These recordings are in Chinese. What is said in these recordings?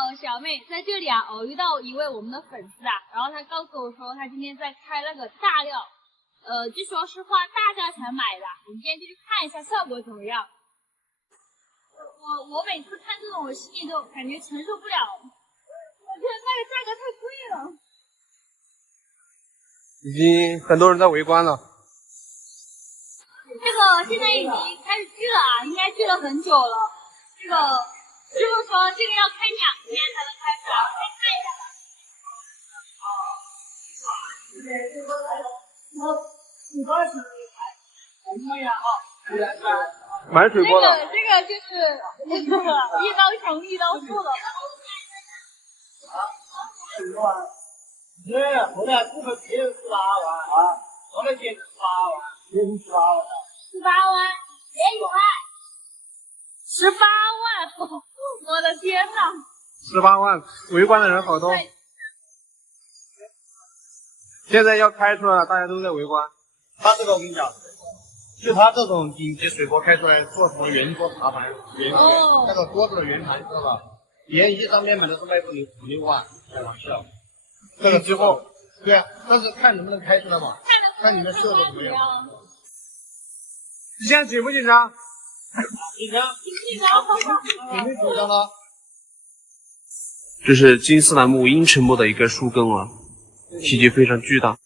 好，我是小妹，在这里啊，偶遇到一位我们的粉丝啊，然后他告诉我说，他今天在开那个大料，据说是花大价钱买的，我们今天就去看一下效果怎么样。我每次看这种，我心里都感觉承受不了，我觉得那个价格太贵了。已经很多人在围观了。这个现在已经开始锯了啊，应该锯了很久了。这个师傅说这个要开2天才能开出来，我先看一下吧。满水锅的。这个就是一刀穷一刀富的。后来股份赔了18万啊，后来减18万，减18万。18万，别1块。18万，我的天呐！18万，围观的人好多。现在要开出来了，大家都在围观。他这个我跟你讲，就他这种顶级水锅开出来，做什么圆桌茶盘、圆那个桌子的圆盘，知道吧？原一上面买的是卖不了5、6万，开玩笑。这个之后，对啊，但是看能不能开出来嘛，看你们设的怎么样。你现在紧不紧张？紧张，肯定紧张了。这是金丝楠木阴沉木的一根树根啊，体积非常巨大，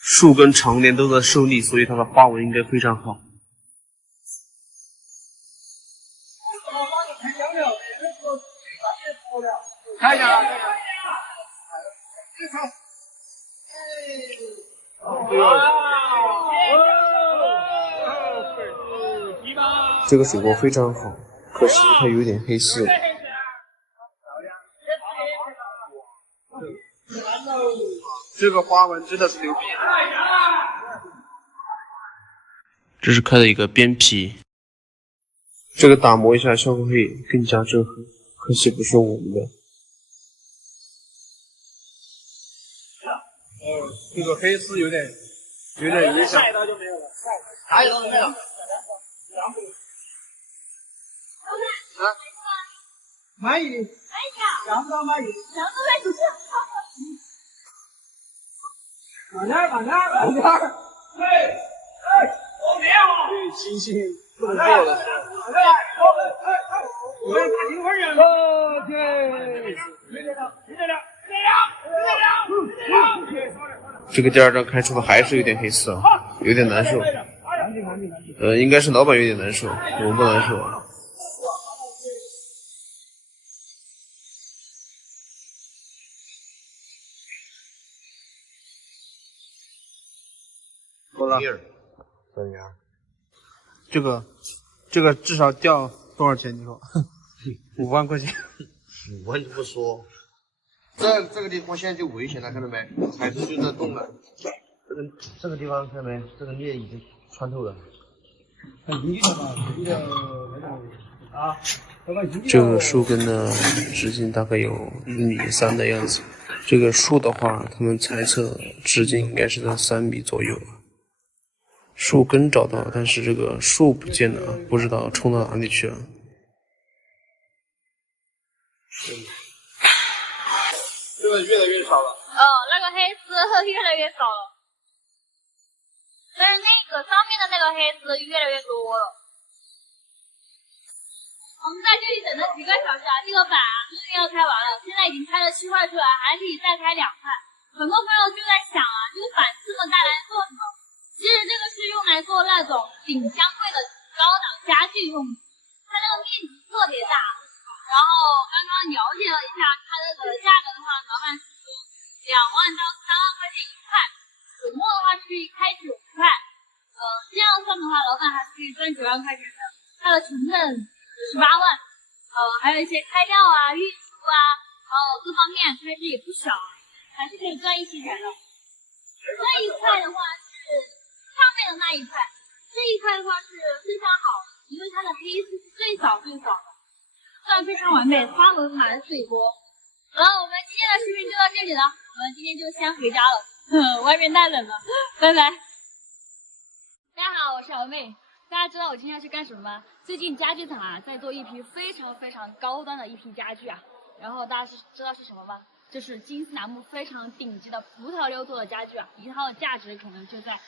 树根常年都在受力，所以它的花纹应该非常好。看一下。这个水锅非常好，可惜它有点黑色。这个花纹真的是牛逼！这是开的一个边皮，这个打磨一下效果会更加震撼，可惜不是我们的。这个黑丝有点影响。下一刀就没有了，下一刀就没有。满意。2刀满意。慢点。后面啊！对，星星不能过的。我们打金花人。这个第2张开出的还是有点黑色，有点难受。应该是老板有点难受，我不难受。好了，这个至少掉多少钱？你说？5万块钱。5万就不说。这个地方现在就危险了，看到没？海豚就在动了。这个地方看到没？这个裂已经穿透了。这个树根的直径大概有1.3米的样子。这个树的话，他们猜测直径应该是在3米左右。树根找到了，但是这个树不见了，不知道冲到哪里去了。这个越来越少了。那个黑丝越来越少了，但是那个上面的那个黑丝越来越多了。我们在这里等了几个小时啊，这个板终于要开完了，现在已经开了7块出来，还可以再开2块。很多朋友就在想啊，这个板这么大来做什么？其实这个是用来做那种顶箱柜的高档家具用的，它那个面积特别大。然后刚刚了解了一下它那个价格的话，老板是说2万到3万块钱1块，水墨的话是可以开9块。这样算的话，老板还是可以赚9万块钱的。它的成本18万，还有一些开料啊、运输啊，还有各方面开支也不小，还是可以赚一些钱的。那一块的话是上面的那一块，这一块的话是非常好的，因为它的黑丝是最少的，算非常完美，花纹满水锅。好了，我们今天的视频就到这里了，我们今天就先回家了，外面太冷了，拜拜。大家好，我是小妹。大家知道我今天要去干什么吗？最近家具厂啊在做一批非常高端的一批家具啊，然后大家知道是什么吗？就是金丝楠木非常顶级的葡萄柚做的家具啊，一套价值可能就在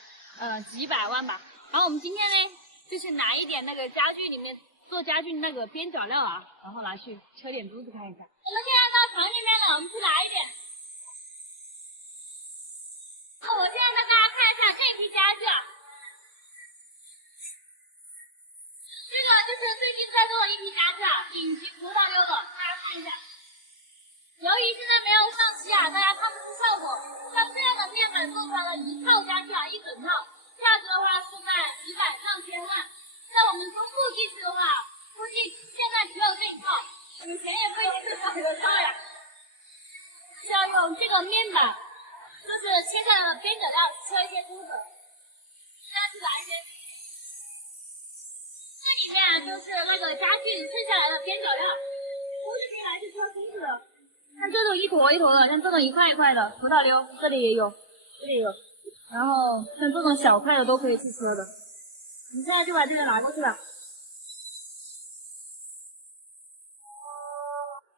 几百万吧。然后我们今天呢，就是拿一点那个家具里面做家具那个边角料啊，然后拿去车点珠子看一下。我们现在到厂里面了，我们去拿一点。我现在带大家看一下这批家具啊。这个就是最近在做的一批家具啊，顶级葡萄柚的，大家看一下。由于现在没有上漆啊，大家看不出效果。像这样的面板做出来了一套家具啊，一整套，价值的话是在几百上千万。在我们中部地区的话，估计现在只有这一套，以前也不一定是这个套呀。需要用这个面板，就是切下来的边角料车一些珠子，再去拿一些。这里面就是那个家具剩下来的边角料，都是可以拿去车珠子的。像这种一坨一坨的，像这种一块一块的葡萄柚，这里也有，这里也有。然后像这种小块的都可以去车的。我们现在就把这个拿过去了。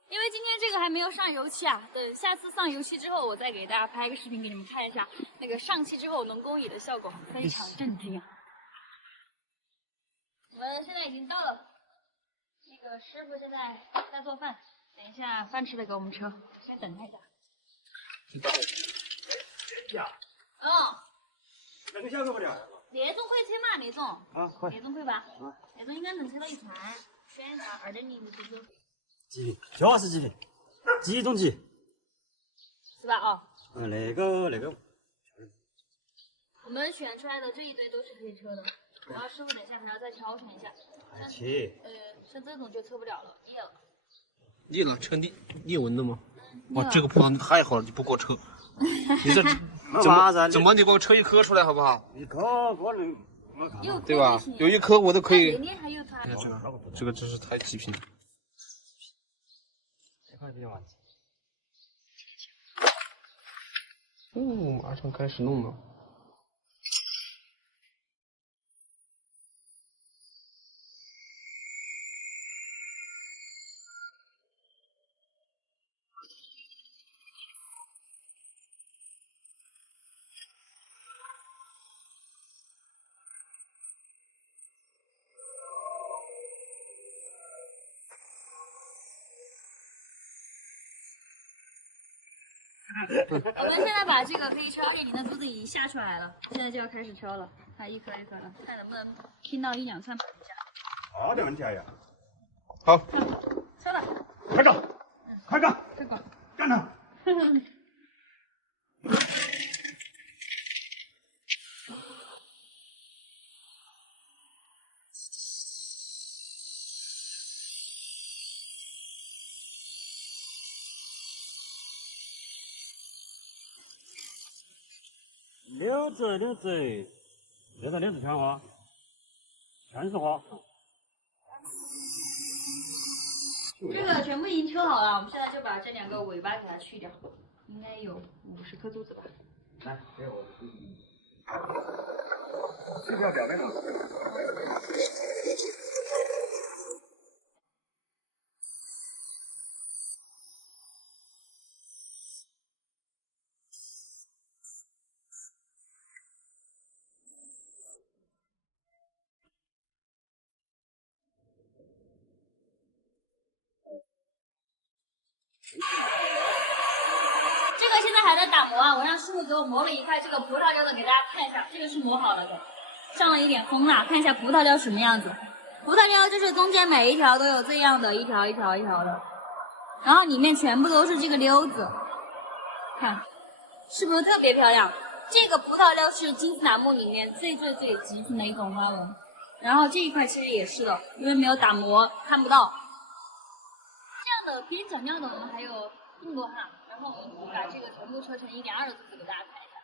因为今天这个还没有上油漆啊，等下次上油漆之后，我再给大家拍个视频给你们看一下那个上漆之后农工椅的效果，非常震惊啊！我们现在已经到了，那个师傅现在在做饭，等一下饭吃的给我们车，先等他一下。嗯，那个小个不了。那种可以车嘛？那种啊，快。那种可以吧？那种应该能车到一串，选一下2.0的这个。极品，就是极品，几种极。是吧？哦。那个。我们选出来的这一堆都是可以车的。然后师傅等一下还要再挑选一下，像这种就测不了了，裂了。裂了，车裂纹的吗？哇，这个葡萄太好了，你不给我车，你这怎么你给我车一颗出来好不好？一颗可能，对吧？有一颗我都可以。还有它。这个真是太极品了。这块比较完整。马上开始弄了。我们现在把这个可以车2.0的珠子已经下出来了，现在就要开始车了，它一颗一颗的，看能不能听到1、2串跑一下。好的问题呀。好，车了，快走，快干，快滚，干他！溜子，这个溜子全花，全是花。这个全部已经车好了，我们现在就把这2个尾巴给它去掉，应该有50颗珠子吧。来，给我去掉表面的。这个现在还在打磨啊，我让师傅给我磨了一块这个葡萄柚的，给大家看一下，这个是磨好了的，上了一点风了，看一下葡萄柚什么样子。葡萄柚就是中间每一条都有这样的一条的，然后里面全部都是这个溜子，看是不是特别漂亮？这个葡萄柚是金丝楠木里面最极品的一种花纹，然后这一块其实也是的，因为没有打磨看不到。这样的边角料的我们还有更多哈。然后我们把这个全部车成1.2的珠子给大家看一下。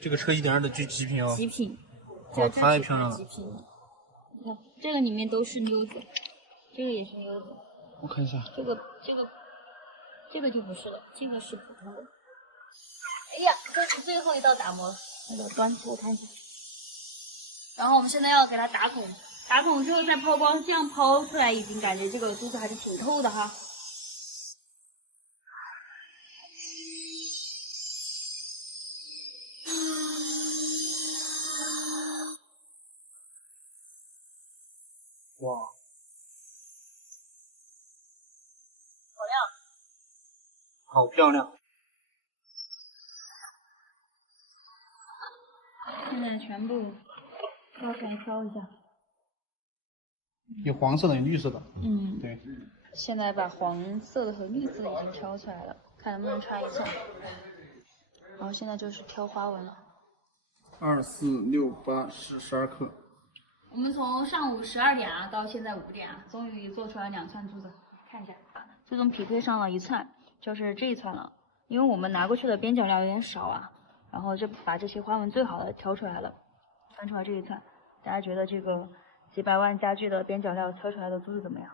这个车1.2的就极品哦。极品，哇，太漂亮了。极品。你看这个里面都是溜子，这个也是溜子。我看一下。这个就不是了，这个是普通的。哎呀，这是最后一道打磨，那个端出我看一下。然后我们现在要给它打孔，打孔之后再抛光，这样抛出来已经感觉这个珠子还是挺透的哈。哇，好亮，好漂亮！现在全部挑出来挑一下。有黄色的，有绿色的。嗯，对。现在把黄色的和绿色的已经挑出来了，看能不能穿一下。然后现在就是挑花纹了。2、4、6、8、12克。我们从上午12点啊到现在5点啊，终于做出来2串珠子，看一下，最终匹配上了1串，就是这一串了。因为我们拿过去的边角料有点少啊，然后就把这些花纹最好的挑出来了，翻出来这一串。大家觉得这个几百万家具的边角料挑出来的珠子怎么样？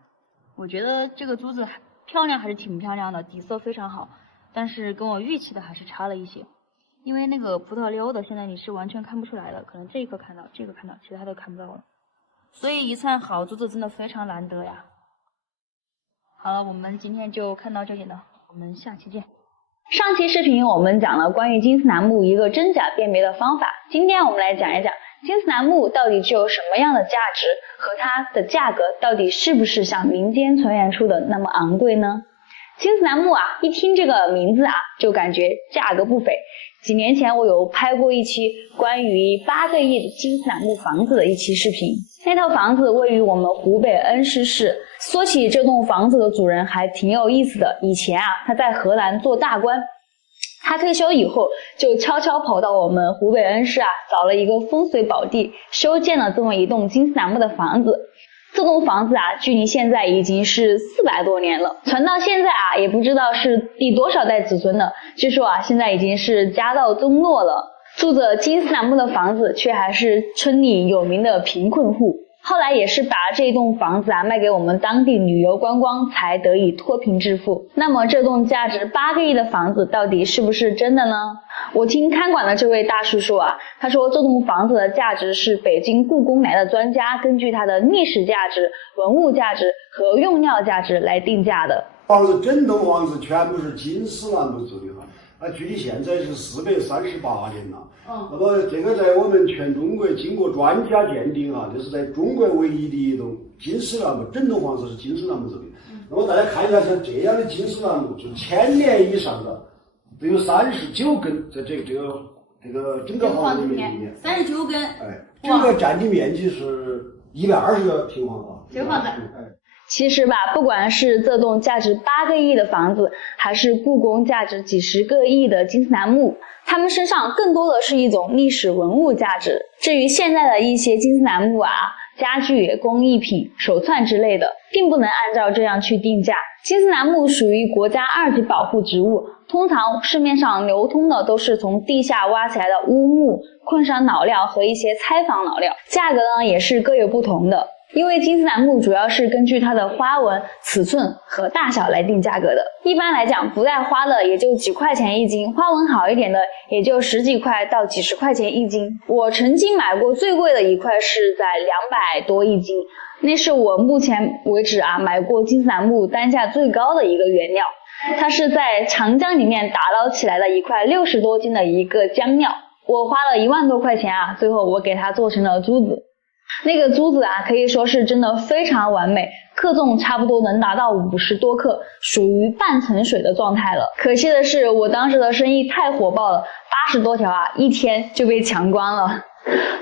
我觉得这个珠子漂亮，还是挺漂亮的，底色非常好，但是跟我预期的还是差了一些。因为那个葡萄溜的现在你是完全看不出来的，可能这一颗看到，这个看到，其他都看不到了。所以一串好珠子真的非常难得呀。好了，我们今天就看到这里了，我们下期见。上期视频我们讲了关于金丝楠木一个真假辨别的方法，今天我们来讲一讲金丝楠木到底具有什么样的价值，和它的价格到底是不是像民间传言出的那么昂贵呢？金丝楠木啊，一听这个名字啊，就感觉价格不菲。几年前我有拍过一期关于8个亿的金丝楠木房子的一期视频，那套房子位于我们湖北恩施市。说起这栋房子的主人还挺有意思的，以前啊他在荷兰做大官，他退休以后就悄悄跑到我们湖北恩施啊，找了一个风水宝地，修建了这么一栋金丝楠木的房子。这栋房子啊，距离现在已经是400多年了，传到现在啊，也不知道是第多少代子孙了。据说啊，现在已经是家道中落了，住着金丝楠木的房子，却还是村里有名的贫困户。后来也是把这栋房子啊卖给我们当地旅游观光，才得以脱贫致富。那么这栋价值8个亿的房子到底是不是真的呢？我听看管的这位大叔说啊，他说这栋房子的价值是北京故宫来的专家根据它的历史价值、文物价值和用料价值来定价的。房子整栋房子全部是金丝楠木做的哈，距离现在是438年了。那么这个在我们全中国经过专家鉴定啊，这是在中国唯一的一栋金丝楠木，整栋房子是金丝楠木做的。那么大家看一下，像这样的金丝楠木，就1000年以上的，都有39根，在这个整个房子里面39根，整个占地面积是120个平方啊。这个房子。其实吧，不管是这栋价值8个亿的房子，还是故宫价值几十个亿的金丝楠木，它们身上更多的是一种历史文物价值。至于现在的一些金丝楠木啊、家具、工艺品、手串之类的，并不能按照这样去定价。金丝楠木属于国家2级保护植物，通常市面上流通的都是从地下挖起来的乌木、昆山老料和一些拆房老料，价格呢也是各有不同的。因为金丝楠木主要是根据它的花纹、尺寸和大小来定价格的。一般来讲，不带花的也就几块钱一斤，花纹好一点的也就10几块到几十块钱一斤。我曾经买过最贵的一块是在200多一斤，那是我目前为止啊买过金丝楠木单价最高的一个原料。它是在长江里面打捞起来的一块60多斤的一个浆料，我花了1万多块钱啊，最后我给它做成了珠子。那个珠子啊，可以说是真的非常完美，克重差不多能达到50多克，属于半沉水的状态了。可惜的是，我当时的生意太火爆了，80多条啊，一天就被抢光了。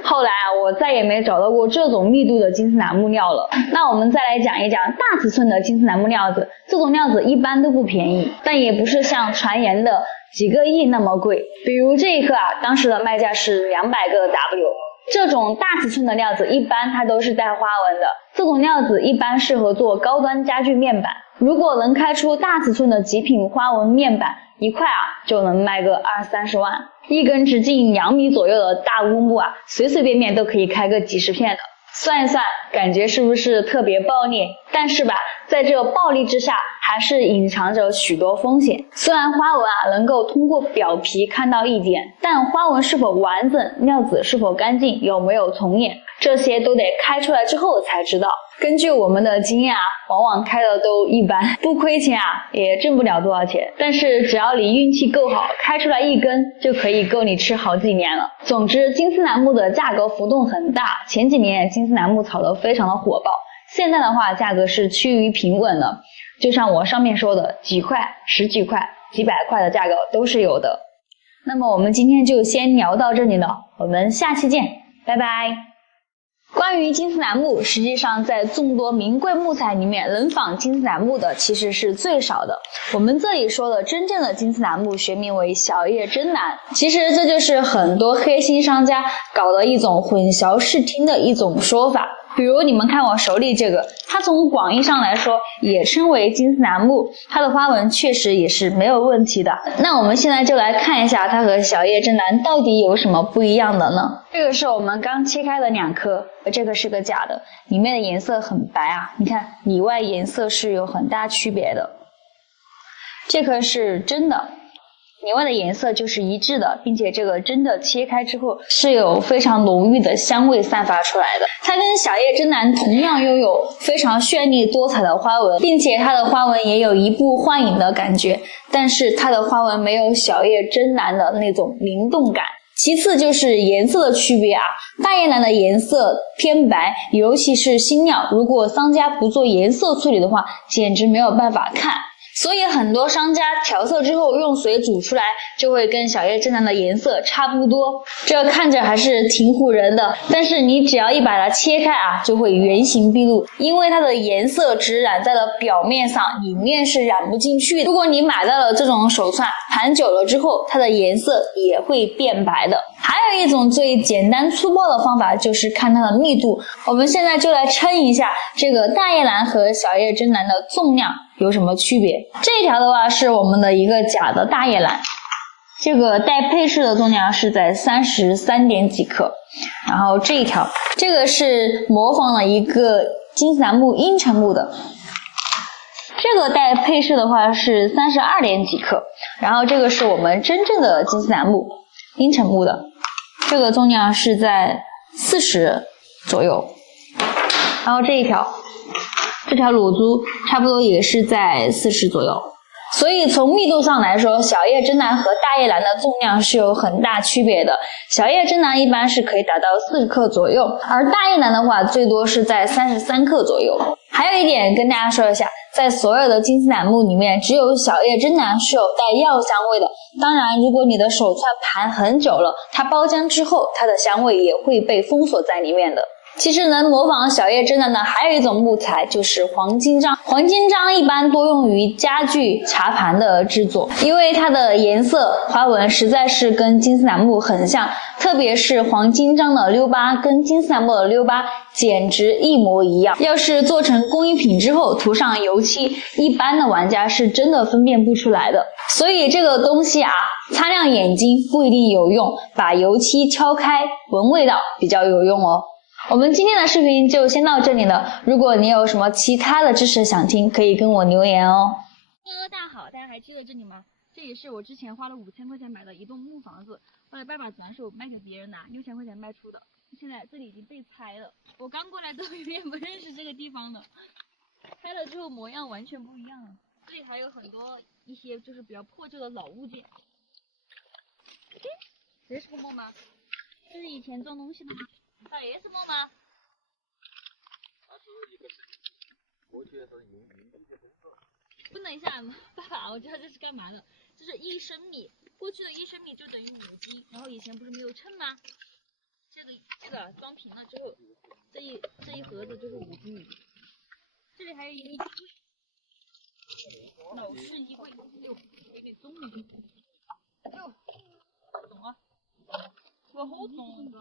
后来啊，我再也没找到过这种密度的金丝楠木料了。那我们再来讲一讲大尺寸的金丝楠木料子，这种料子一般都不便宜，但也不是像传言的几个亿那么贵。比如这一颗啊，当时的卖价是200个 W。这种大尺寸的料子一般它都是带花纹的，这种料子一般适合做高端家具面板。如果能开出大尺寸的极品花纹面板，一块啊就能卖个20-30万。一根直径2米左右的大乌木啊，随随便便都可以开个几十片的。算一算，感觉是不是特别暴利？但是吧，在这暴利之下，还是隐藏着许多风险。虽然花纹能够通过表皮看到一点，但花纹是否完整，料子是否干净，有没有虫眼，这些都得开出来之后才知道。根据我们的经验往往开的都一般，不亏钱也挣不了多少钱。但是只要你运气够好，开出来一根就可以够你吃好几年了。总之，金丝楠木的价格浮动很大，前几年金丝楠木炒得非常的火爆，现在的话价格是趋于平稳的，就像我上面说的，几块、十几块、几百块的价格都是有的。那么我们今天就先聊到这里了，我们下期见，拜拜。关于金丝楠木，实际上在众多名贵木材里面，能仿金丝楠木的其实是最少的。我们这里说的真正的金丝楠木学名为小叶真楠，其实这就是很多黑心商家搞的一种混淆视听的一种说法。比如你们看我手里这个，它从广义上来说也称为金丝楠木，它的花纹确实也是没有问题的。那我们现在就来看一下它和小叶真楠到底有什么不一样的呢？这个是我们刚切开的2颗，这个是个假的，里面的颜色很白你看里外颜色是有很大区别的。这颗是真的，里外的颜色就是一致的，并且这个真的切开之后是有非常浓郁的香味散发出来的。它跟小叶真楠同样拥有非常绚丽多彩的花纹，并且它的花纹也有移步换影的感觉，但是它的花纹没有小叶真楠的那种灵动感。其次就是颜色的区别大叶楠的颜色偏白，尤其是新料，如果商家不做颜色处理的话，简直没有办法看。所以很多商家调色之后用水煮出来，就会跟小叶真楠的颜色差不多，这看着还是挺唬人的。但是你只要一把它切开就会原形毕露，因为它的颜色只染在了表面上，里面是染不进去的。如果你买到了这种手串，盘久了之后，它的颜色也会变白的。还有一种最简单粗暴的方法，就是看它的密度。我们现在就来称一下这个大叶楠和小叶真楠的重量有什么区别。这条的话是我们的一个假的大叶楠，这个带配饰的重量是在33点几克。然后这一条，这个是模仿了一个金丝楠木阴沉木的，这个带配饰的话是32点几克。然后这个是我们真正的金丝楠木阴沉木的，这个重量是在40左右。然后这一条，这条裸珠差不多也是在40左右。所以从密度上来说，小叶真楠和大叶楠的重量是有很大区别的。小叶真楠一般是可以达到40克左右，而大叶楠的话最多是在33克左右。还有一点跟大家说一下，在所有的金丝楠木里面，只有小叶真楠是有带药香味的。当然，如果你的手串盘很久了，它包浆之后，它的香味也会被封锁在里面的。其实能模仿小叶真楠的还有一种木材，就是黄金樟。黄金樟一般多用于家具茶盘的制作，因为它的颜色花纹实在是跟金丝楠木很像，特别是黄金樟的溜疤跟金丝楠木的溜疤简直一模一样。要是做成工艺品之后涂上油漆，一般的玩家是真的分辨不出来的。所以这个东西擦亮眼睛不一定有用，把油漆敲开闻味道比较有用哦。我们今天的视频就先到这里了，如果你有什么其他的知识想听，可以跟我留言哦。大家好，大家还记得这里吗？这也是我之前花了5000块钱买的一栋木房子，后来爸爸转手卖给别人6000块钱卖出的，现在这里已经被拆了。我刚过来都有点不认识这个地方的，拆了之后模样完全不一样了。这里还有很多一些就是比较破旧的老物件。这是个木吗？这是以前装东西的吗？这也是木吗？不能一下，爸爸，我知道这是干嘛的。这是1升米，过去的1升米就等于5斤，然后以前不是没有称吗？这个装平了之后，这一盒子就是5斤米。这里还有一个老式衣柜，有点重了就。哎呦，懂了，我好重的。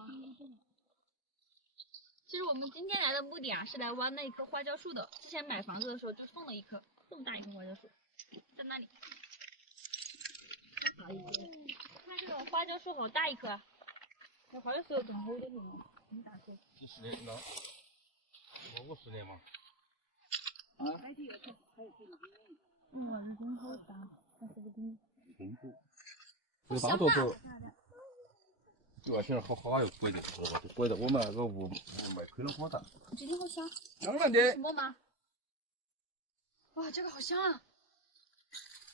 其实我们今天来的目的是来挖那棵花椒树的。之前买房子的时候就种了一棵这么大一棵花椒树，在那里。看这种花椒树好大一棵那花椒树种好多年了，很大棵。几10年了？我50年嘛。还挺有，还有这里。这大坨坨，就现在好又贵的，就贵的我们那个屋卖亏了火大。这里好香。当然的。什么吗？哇，这个好香啊！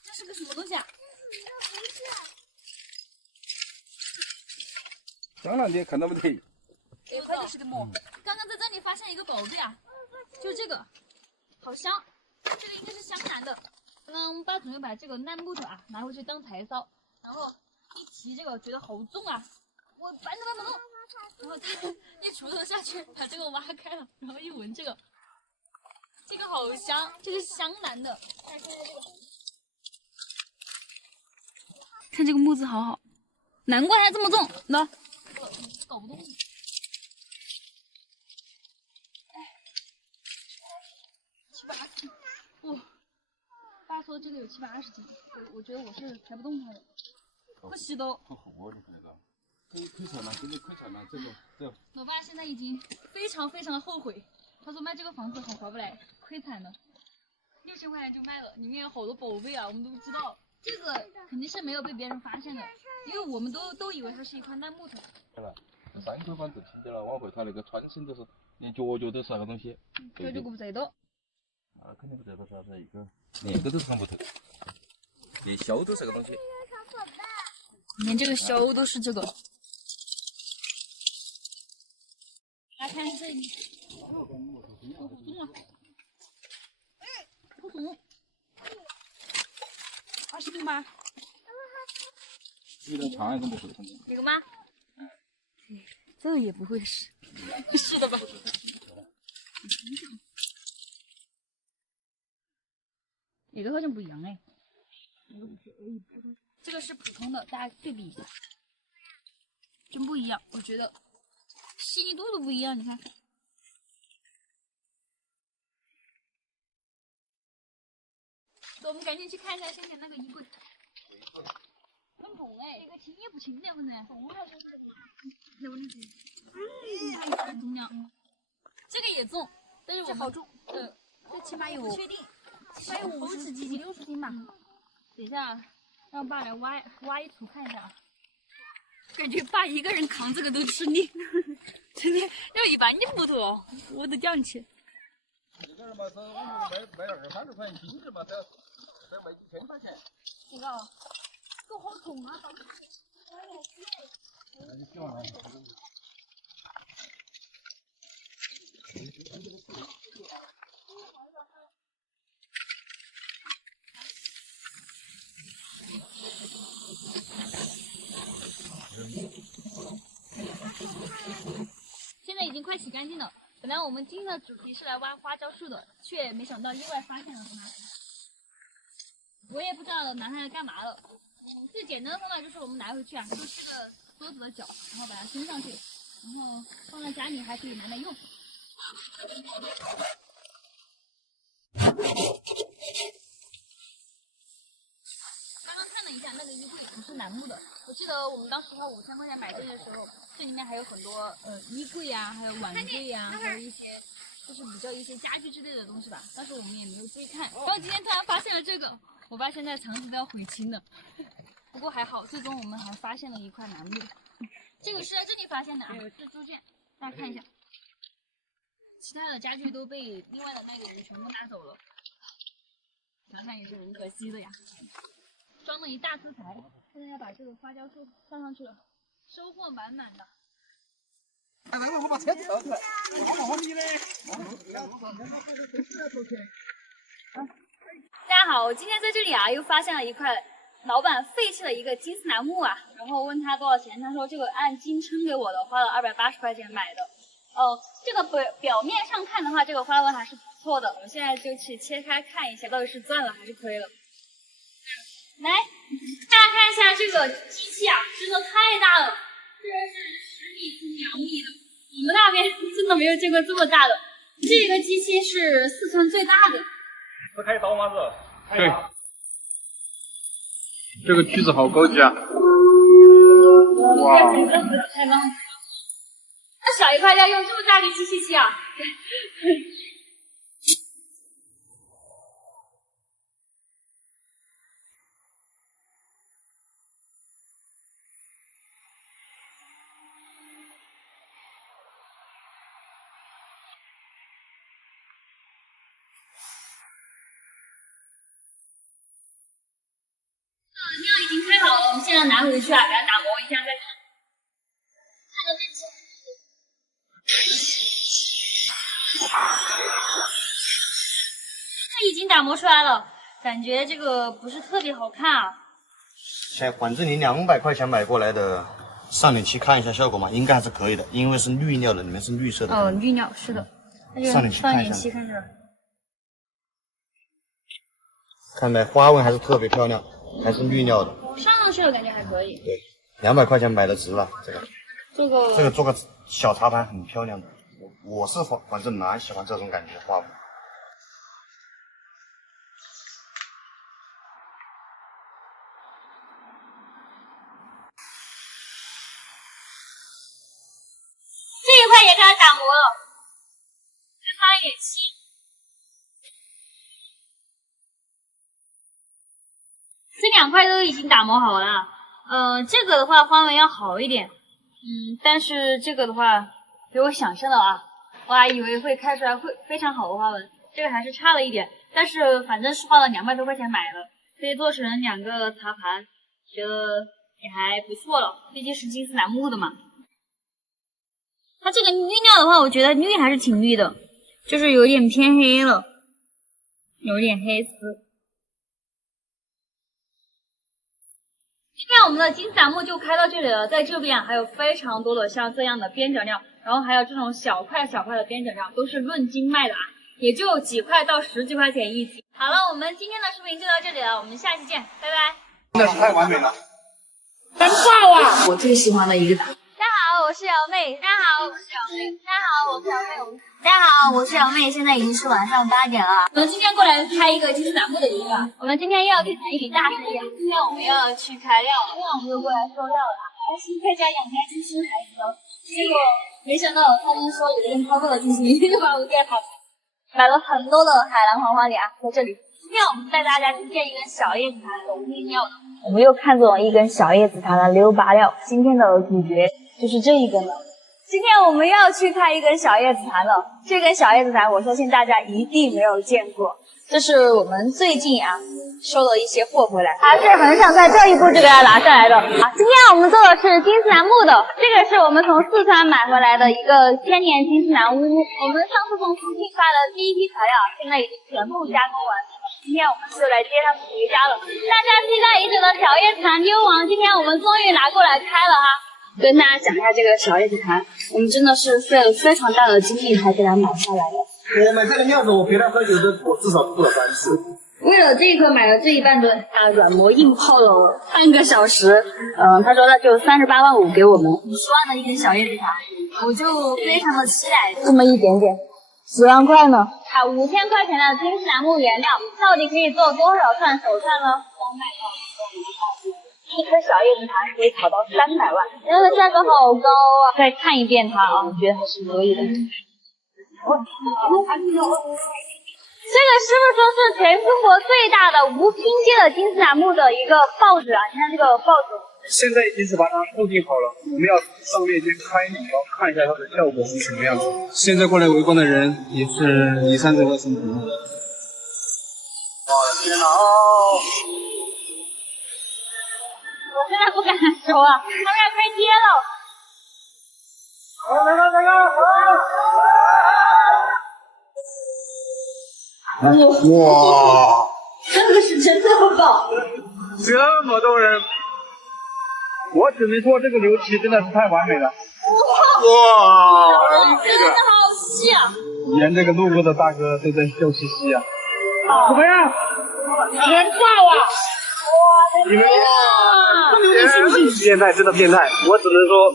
这是个什么东西啊？当然的，看到没得？有快就是个馍。刚刚在这里发现一个宝贝啊，就这个，好香。这个应该是香楠的。刚刚我们爸准备把这个烂木头啊拿回去当柴烧，然后一提这个觉得好重啊，我搬都搬不动。然后这个一锄头下去把这个挖开了，然后一闻这个好香，这是香楠的。看这个，看这个木质好好，难怪它这么重。来，搞不动。7、8斤，哇！爸说这个有7、80斤，我觉得我是抬不动它的，不吸都。很厚，你看那个。亏惨了，真的亏惨了，这。老爸现在已经非常的后悔，他说卖这个房子很划不来，亏惨了，6000块钱就卖了，里面有好多宝贝啊，我们都不知道。这个肯定是没有被别人发现的，因为我们都以为它是一块烂木头。3口房子听见了，往回它那个穿绳都是，连脚都是那个东西。脚就不在到。那肯定不在到啥子一个，连个都是个木头，连销都是个东西。连这个销都是这个。来看这里，好重啊！好重，20斤吧？有点长一个木头，这个吗？这也不会是，是的吧？哪个好像不一样哎，这个是普通的，大家对比一下，真不一样，我觉得细腻度都不一样，你看。走，我们赶紧去看一下先前那个衣柜。很重哎，这个轻也不轻的，反正。重还是什么？那我理解。很重量。这个也重，但是我好重。这起码有。不确定。起码有50几斤，60斤吧。等一下，让爸来挖一锄看一下啊。感觉爸一个人扛这个都吃力，真的要一般的木头哦，我都掉进去。这个嘛，这我们卖20-30块钱斤子嘛，这卖几千块钱。这个，这好重啊！那就行了。现在已经快洗干净了。本来我们今天的主题是来挖花椒树的，却没想到意外发现了它。我也不知道拿它来干嘛了。最简单的方法就是我们拿回去啊，就这个桌子的脚，然后把它升上去，然后放在家里还可以拿来用。刚刚看了一下，那个衣柜不是楠木的。我记得我们当时花5000块钱买这个的时候，这里面还有很多衣柜啊，还有碗柜啊，还有一些就是比较一些家具之类的东西吧。当时我们也没有注意看，然后今天突然发现了这个，我爸现在肠子都要悔青了。不过还好，最终我们还发现了一块楠木。这个是在这里发现的啊，是猪圈，大家看一下。其他的家具都被另外的那个人全部拿走了，想想也是很可惜的呀。装了一大车柴，现在要把这个花椒树放上去了，收获满满的。哎，我把车子倒出来，我你嘞。大家好，我今天在这里啊，又发现了一块老板废弃的一个金丝楠木啊，然后问他多少钱，他说这个按斤称给我的，花了280块钱买的。这个表面上看的话，这个花纹还是不错的。我们现在就去切开看一下，到底是赚了还是亏了。来，大家看一下这个机器啊，真的太大了，居然是10米乘2米的。我们那边真的没有见过这么大的。这个机器是4川最大的。是开刀吗？是？对。这个锯子好高级啊！哇！那小一块料用这么大的机器切啊？我们现在拿回去啊，给它打磨一下再看。看到这它已经打磨出来了，感觉这个不是特别好看啊。反正你200块钱买过来的，上脸漆看一下效果嘛，应该还是可以的，因为是绿料的，里面是绿色的。哦，绿料是的，那就上脸漆看着。看没，花纹还是特别漂亮，还是绿料的。上去了感觉还可以。对，200块钱买的值了，这个。这个做个小茶盘很漂亮的，我是反正蛮喜欢这种感觉的花纹。这一块也给它打磨了，只擦了一点漆。这2块都已经打磨好了。这个的话花纹要好一点。但是这个的话，比我想象的啊，我还以为会开出来会非常好的花纹，这个还是差了一点。但是反正是花了200多块钱买的，可以做成2个茶盘，觉得也还不错了，毕竟是金丝楠木的嘛。它这个绿料的话，我觉得绿还是挺绿的，就是有点偏黑了，有点黑丝。今天我们的金丝楠木就开到这里了，在这边还有非常多的像这样的边角料，然后还有这种小块小块的边角料，都是论斤卖的啊，也就几块到10几块钱一斤。好了，我们今天的视频就到这里了，我们下期见，拜拜。真的是太完美了，真棒啊！我最喜欢的一个。大家好，我是瑶妹。大家好，我是瑶妹。大家好，我是瑶妹。大家好，我是瑶妹。现在已经是晚上8点了。我们今天过来开一个金丝楠木的营啊。我们今天又要去谈一笔大生意啊。今天我们要去开料了，今天我们又过来收料了。还是在家养开金星孩子的，结果没想到他们说有人超过了金星，就把我带跑了。买了很多的海蓝黄花梨啊，在这里。今天我们带大家去见一根小叶子檀，龙绿料的。我们又看中了一根小叶子檀的688料，今天的主角就是这一根了。今天我们又要去看一根小叶子檀了，这根小叶子檀我相信大家一定没有见过，这是我们最近啊收了一些货回来，还是很想在这一步就给它拿下来的啊。今天我们做的是金丝楠木的，这个是我们从四川买回来的一个1000年金丝楠屋，我们上次从重庆发的第一批材料现在已经全部加工完成了，今天我们就来接他们回家了。大家期待已久的小叶子檀溜王，今天我们终于拿过来开了哈。跟大家讲一下这个小叶子檀，我们真的是费了非常大的精力才给它买下来的。我买这个料子，我陪他喝酒的，我至少吐了3次。为了这一颗买了这一半吨，软磨硬泡了半个小时。他说他就38万5给我们，50万的一根小叶子檀，我就非常的期待这么一点点，10万块呢，5000块钱的金丝楠木原料，到底可以做多少串手串呢？300万。一颗小叶子檀可以炒到300万，这个价格好高啊！再看一遍它啊，我觉得还是可以的。这个是不是说是全中国最大的无拼接的金丝楠木的一个报纸啊？你看这个报纸。现在已经是把它固定好了，我们要上面先开礼包，看一下它的效果是什么样子。现在过来围观的人也是2、30个身份。天哪！我现在不敢收啊，他们要开贴了。哇！这个是真的棒！这么多人，我只能说这个油漆真的是太完美了。哇！真的好细啊！沿这个路过的大哥都在笑嘻嘻啊。怎么样？全爆啊！哇，你们变态，真的变态！我只能说，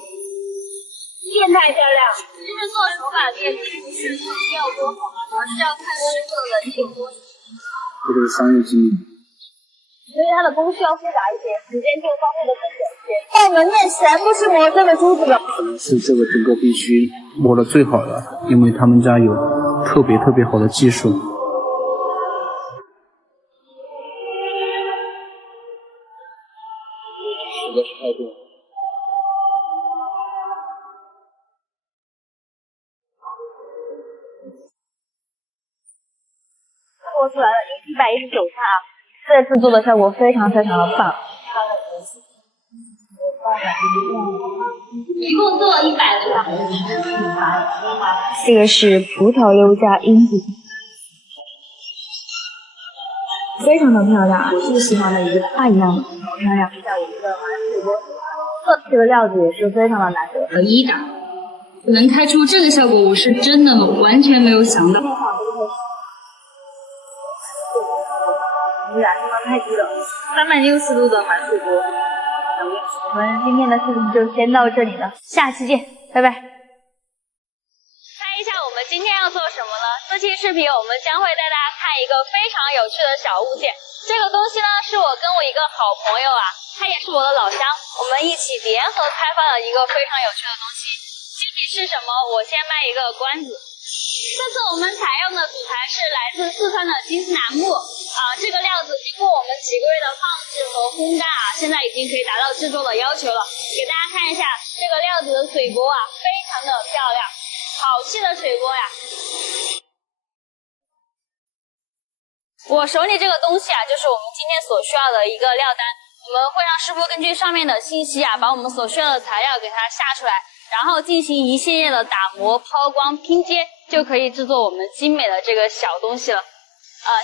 变态漂亮。其实做手把店不是说要多好啊，而是要看师傅的人品多。这个是商业机密，所以它的工序要复杂一些，时间就方面的更久一些。在门面全部是磨这个珠子的，可能是这个整个地区磨的最好的，因为他们家有特别好的技术。实在是太多了。做出来了119串啊！这次做的效果非常的棒。一共做了100个。这个是葡萄柚加樱子，非常的漂亮，我最喜欢的一个花一样的，好漂亮。在我们的马水波这个料子也是非常的难得和一打，能开出这个效果，我是真的完全没有想到。燃烧太低了，360度的满水锅。我们今天的视频就先到这里了，下期见，拜拜。猜一下我们今天要做什么呢？这期视频我们将会带大家看一个非常有趣的小物件。这个东西呢，是我跟我一个好朋友他也是我的老乡，我们一起联合开发了一个非常有趣的东西。具体是什么，我先卖一个关子。这次我们采用的主材是来自四川的金丝楠木这个料子经过我们几个月的放置和烘干现在已经可以达到制作的要求了。给大家看一下这个料子的水波非常的漂亮，好细的水波呀。我手里这个东西就是我们今天所需要的一个料单，我们会让师傅根据上面的信息把我们所需要的材料给它下出来，然后进行一系列的打磨、抛光、拼接，就可以制作我们精美的这个小东西了。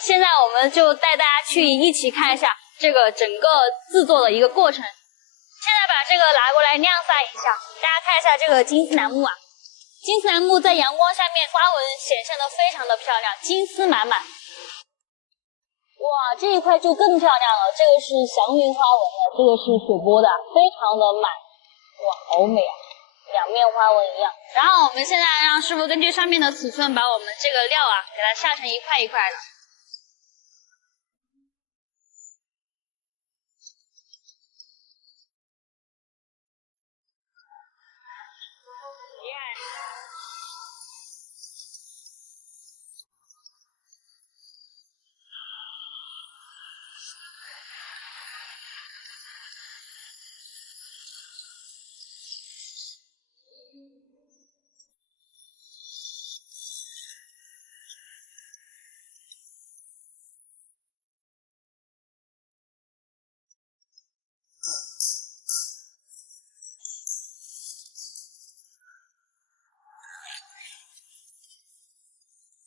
现在我们就带大家去一起看一下这个整个制作的一个过程。现在把这个拿过来晾晒一下，大家看一下这个金丝楠木金丝楠木在阳光下面花纹显现的非常的漂亮，金丝满满。哇，这一块就更漂亮了，这个是祥云花纹的，这个是水波的，非常的满。哇，好美啊，两面花纹一样。然后我们现在让师傅根据上面的尺寸，把我们这个料给它下成一块一块的。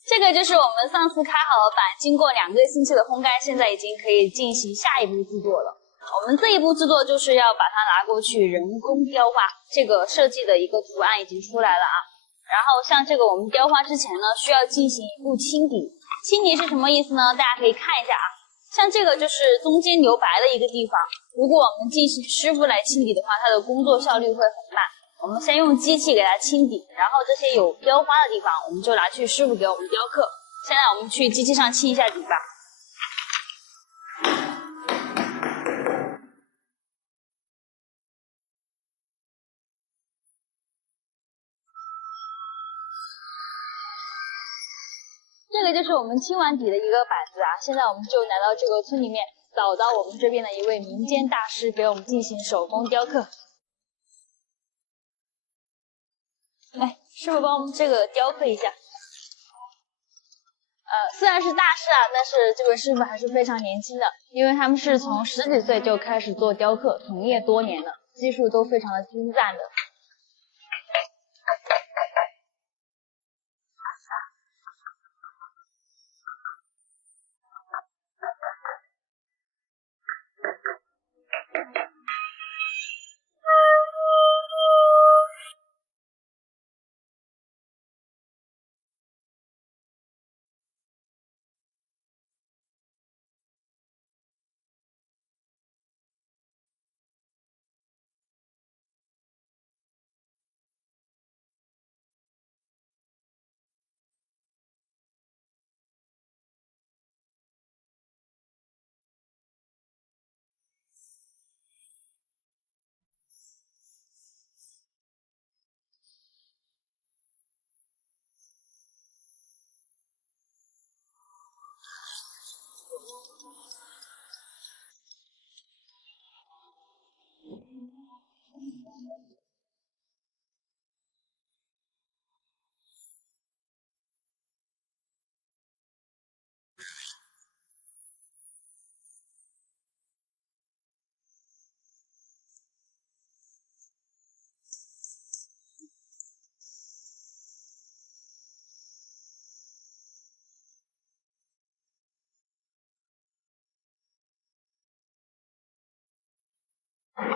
这个就是我们上次开好了板，经过2个星期的烘干，现在已经可以进行下一步制作了。我们这一步制作就是要把它拿过去人工雕花，这个设计的一个图案已经出来了然后像这个我们雕花之前呢，需要进行一步清底。清底是什么意思呢？大家可以看一下像这个就是中间留白的一个地方，如果我们进行师傅来清底的话，它的工作效率会很慢。我们先用机器给它清底，然后这些有雕花的地方，我们就拿去师傅给我们雕刻。现在我们去机器上清一下底吧。这个就是我们清完底的一个板子现在我们就来到这个村里面，找到我们这边的一位民间大师，给我们进行手工雕刻。来，师傅帮我们这个雕刻一下。虽然是大师但是这位师傅还是非常年轻的，因为他们是从10几岁就开始做雕刻，从业多年的，技术都非常的精湛的。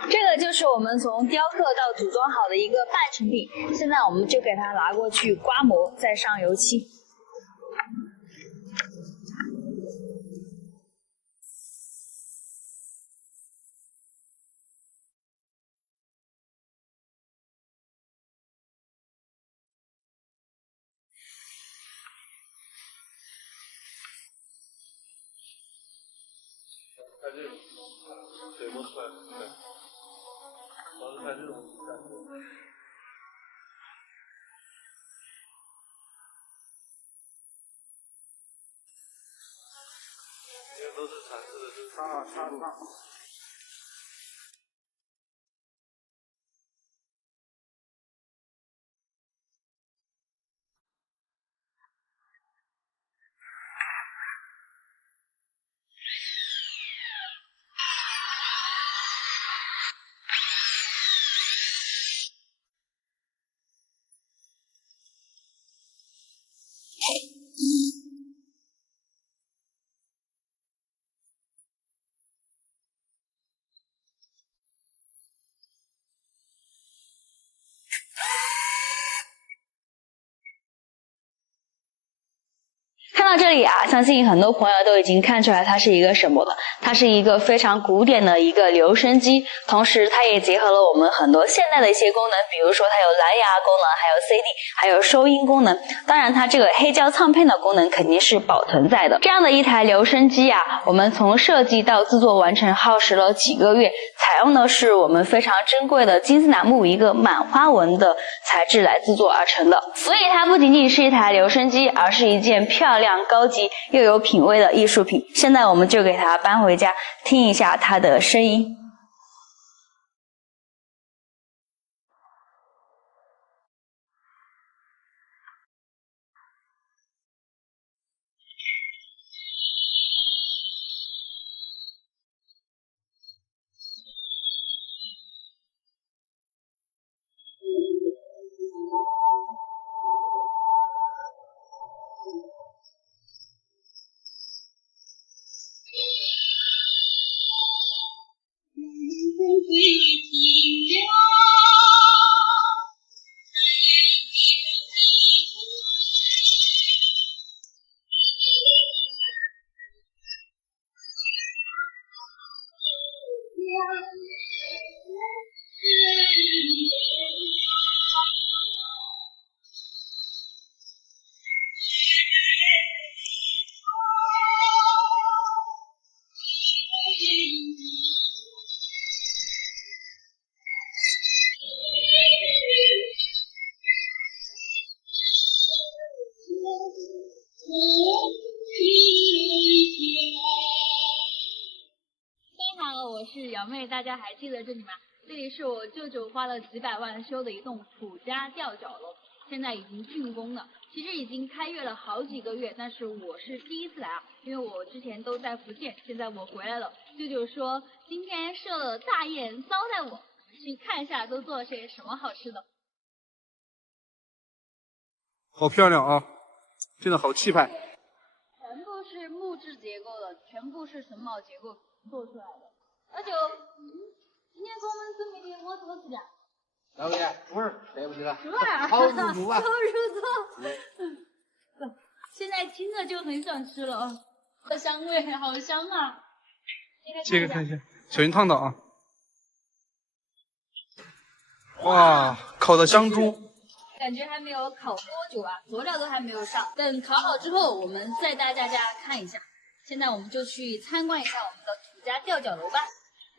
这个就是我们从雕刻到组装好的一个半成品，现在我们就给它拿过去刮模，再上油漆。看这种，水墨出来，对，老是看这种感觉。这个都是产自的，就是插。看到这里啊，相信很多朋友都已经看出来它是一个什么了。它是一个非常古典的一个留声机，同时它也结合了我们很多现代的一些功能，比如说它有蓝牙功能，还有 CD， 还有收音功能。当然它这个黑胶唱片的功能肯定是保存在的。这样的一台留声机啊，我们从设计到制作完成耗时了几个月，采用的是我们非常珍贵的金丝楠木一个满花纹的材质来制作而成的。所以它不仅仅是一台留声机，而是一件漂亮、高级又有品味的艺术品。现在我们就给它搬回家，听一下它的声音。我是瑶妹，大家还记得这里吗？这里是我舅舅花了几百万修的一栋土家吊脚楼，现在已经竣工了。其实已经开业了好几个月，但是我是第一次来啊，因为我之前都在福建，现在我回来了。舅舅说今天设了大宴招待我，去看一下都做了些什么好吃的。好漂亮啊，真的好气派。全部是木质结构的，全部是榫卯结构做出来的。而且，今天给我们准备的我做吃的。老爷，猪儿对不起了。猪儿，好入住啊。好入住。现在听着就很想吃了啊，这香味好香啊！这个看一下，小心烫到啊！哇，烤的香猪。感觉还没有烤多久啊，佐料都还没有上。等烤好之后，我们再带大家看一下。现在我们就去参观一下我们的土家吊脚楼吧。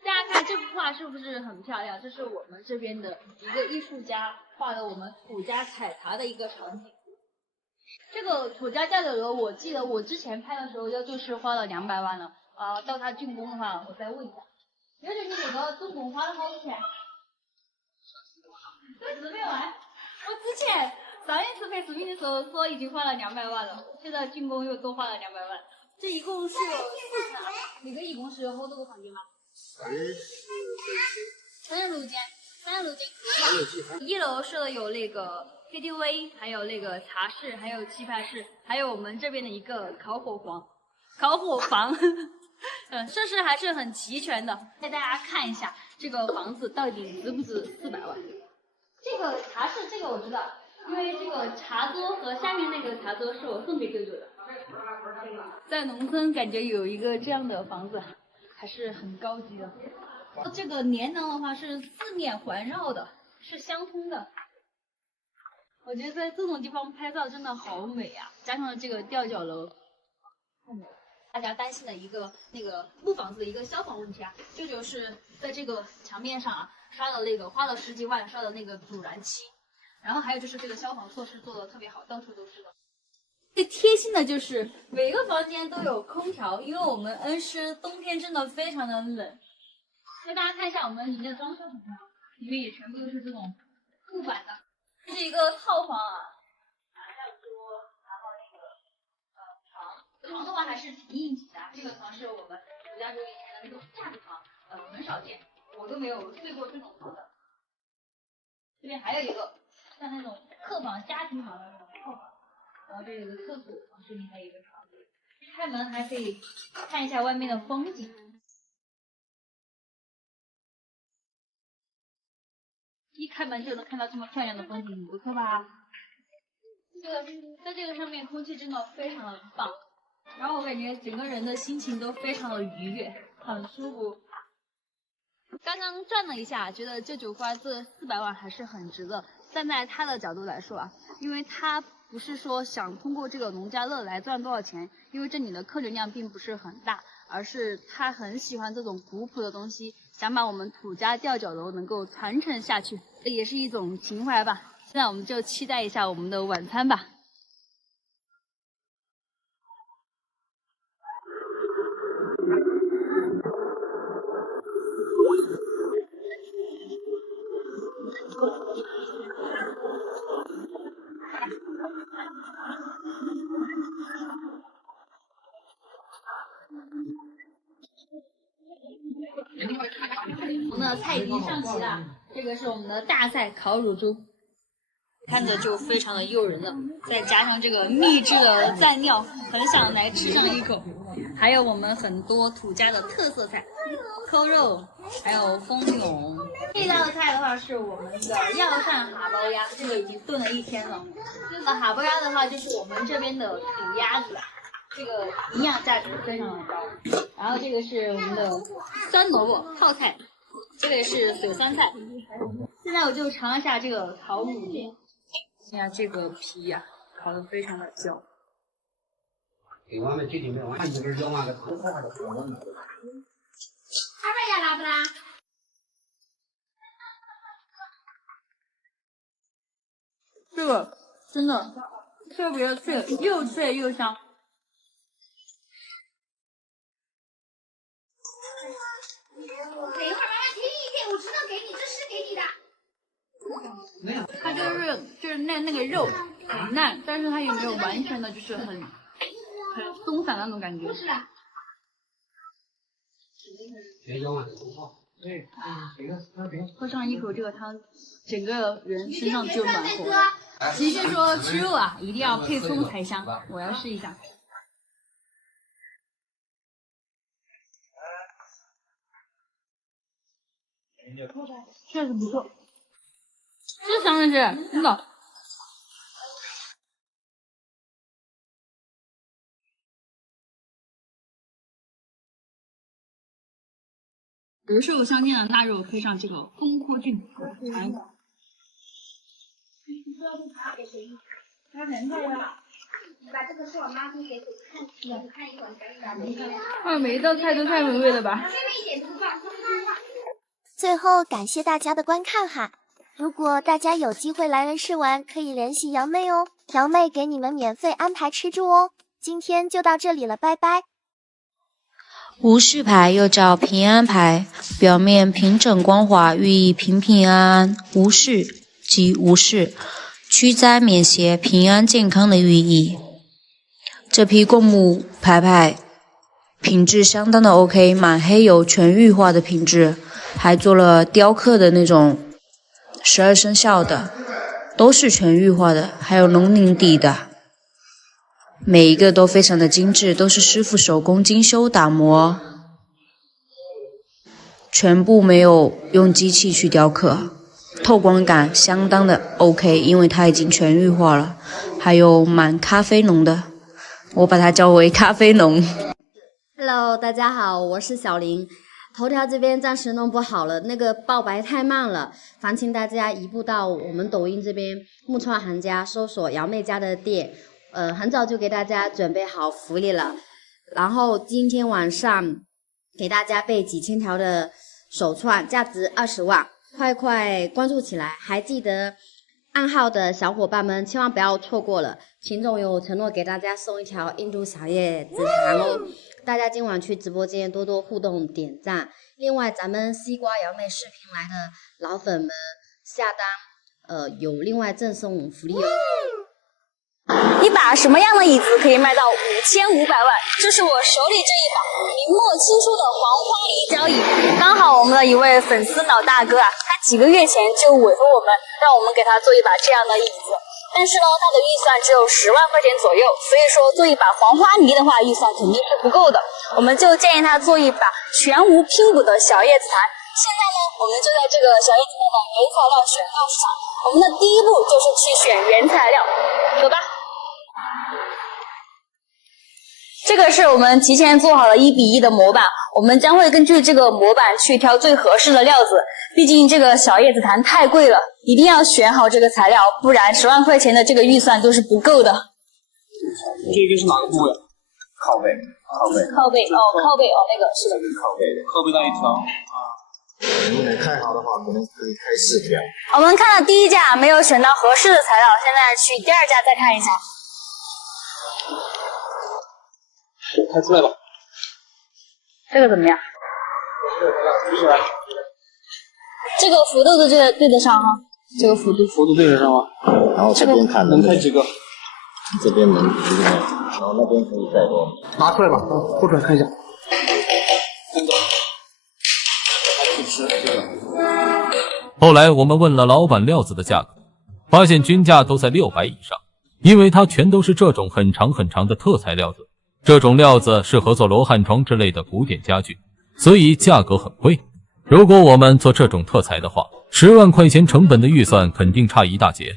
大家看这幅画是不是很漂亮？这是我们这边的一个艺术家画的我们土家采茶的一个场景。这个土家吊脚楼，我记得我之前拍的时候就是花了200万了。到它竣工的话，我再问一下。而且这个总共花了好多钱？这次没完。我之前上一次拍视频的时候说已经花了200万了，现在竣工又多花了200万。这一共是有4层啊，那个一共是有好多个房间吗？36间。1楼是有那个 KTV， 还有那个茶室，还有棋牌室，还有我们这边的一个烤火房，设施还是很齐全的。带大家看一下，这个房子到底值不值400万？这个茶室，这个我知道，因为这个茶桌和下面那个茶桌是我送给舅舅的。在农村感觉有一个这样的房子还是很高级的。这个连廊的话是4面环绕的，是相通的。我觉得在这种地方拍照真的好美啊，加上这个吊脚楼，大家担心的一个那个木房子的一个消防问题啊，舅舅是在这个墙面上啊刷了那个花了10几万刷的那个阻燃漆，然后还有就是这个消防措施做的特别好，到处都是的。最贴心的就是每个房间都有空调，因为我们恩施冬天真的非常的冷。给大家看一下我们里面的装修怎么样，里面也全部都是这种木板的。这是一个套房啊，还有说拿到那个床的话还是挺硬挺的。这个床是我们陆家嘴以前的那种架子床，很少见，我都没有睡过这种床的。这边还有一个像那种客房、家庭房的那种套房，然后这有个厕所，这里还有一个床。开门还可以看一下外面的风景。一开门就能看到这么漂亮的风景，不错吧？在这个上面空气真的非常的棒，然后我感觉整个人的心情都非常的愉悦，很舒服。刚刚转了一下，觉得舅舅花这400万还是很值的。站在他的角度来说啊，因为他不是说想通过这个农家乐来赚多少钱，因为这里的客流量并不是很大，而是他很喜欢这种古朴的东西，想把我们土家吊脚楼能够传承下去，这也是一种情怀吧。现在我们就期待一下我们的晚餐吧。我们的菜已经上齐了，这个是我们的大菜烤乳猪，看着就非常的诱人了，再加上这个秘制的蘸料，很想来吃上一口。还有我们很多土家的特色菜，扣肉，还有蜂蛹。这道菜的话是我们的药膳哈包鸭，这个已经炖了1天了。这个哈包鸭的话就是我们这边的土鸭子，这个营养价值非常的高。然后这个是我们的酸萝卜泡菜，这个是水酸菜。现在我就尝一下这个烤乳猪，看下这个皮呀、烤得非常的焦。这个真的特别脆，又脆又香。等一会儿妈妈给你一点，我知道给你，这是给你的。它就是那个肉很烂，但是它也没有完全的就是很松散那种感觉。喝上一口这个汤，整个人身上就暖和。其实说吃肉啊，一定要配葱才香，我要试一下。确实不错，是香的是真的。肥瘦相间的腊肉配上这个风坡菌，还把这个是我妈给你看一会儿。每一道菜都太美味了吧！最后感谢大家的观看哈，如果大家有机会来人市玩，可以联系杨妹哦，杨妹给你们免费安排吃住哦。今天就到这里了，拜拜。无事牌又叫平安牌，表面平整光滑，寓意平平安安、无事即无事、驱灾免邪、平安健康的寓意。这批贡木牌品质相当的 OK， 满黑有全玉化的品质，还做了雕刻的那种12生肖的，都是全玉化的，还有龙鳞底的。每一个都非常的精致，都是师傅手工精修打磨。全部没有用机器去雕刻，透光感相当的 OK， 因为它已经全玉化了，还有蛮咖啡浓的，我把它叫为咖啡浓。Hello， 大家好，我是小林。头条这边暂时弄不好了，那个报白太慢了，烦请大家移步到我们抖音这边木川行家搜索瑶妹家的店，很早就给大家准备好福利了，然后今天晚上给大家备几千条的手串，价值20万，快快关注起来，还记得暗号的小伙伴们千万不要错过了，秦总有承诺给大家送一条印度小叶紫檀哦。大家今晚去直播间多多互动点赞，另外咱们西瓜瑶妹视频来的老粉们下单有另外赠送福利哦。一把什么样的椅子可以卖到5500万？这是我手里这一把明末清初的黄花梨交椅，刚好我们的一位粉丝老大哥啊，他几个月前就委托我们，让我们给他做一把这样的椅子。但是呢，他的预算只有10万块钱左右，所以说做一把黄花梨的话，预算肯定是不够的。我们就建议他做一把全无拼补的小叶紫檀。现在呢，我们就在这个小叶紫檀的原材料选购市场，我们的第一步就是去选原材料，走吧。这个是我们提前做好了1比1的模板，我们将会根据这个模板去挑最合适的料子。毕竟这个小叶紫檀太贵了，一定要选好这个材料，不然10万块钱的这个预算就是不够的。这个是哪个部位？靠背，靠背哦，那个是的，靠背那一条。如果太好的话，可能可以开4条。我们看了第一架没有选到合适的材料，现在去第2架再看一下。开出来吧。这个怎么样？这个幅度对得上哈，这个幅度对得上吗？然后这边看能开几个？这边能1个，然后那边可以再多。拿出来吧，拖出来看一下。后来我们问了老板料子的价格，发现均价都在600以上，因为它全都是这种很长很长的特材料子。这种料子适合做罗汉床之类的古典家具，所以价格很贵。如果我们做这种特材的话，10万块钱成本的预算肯定差一大截。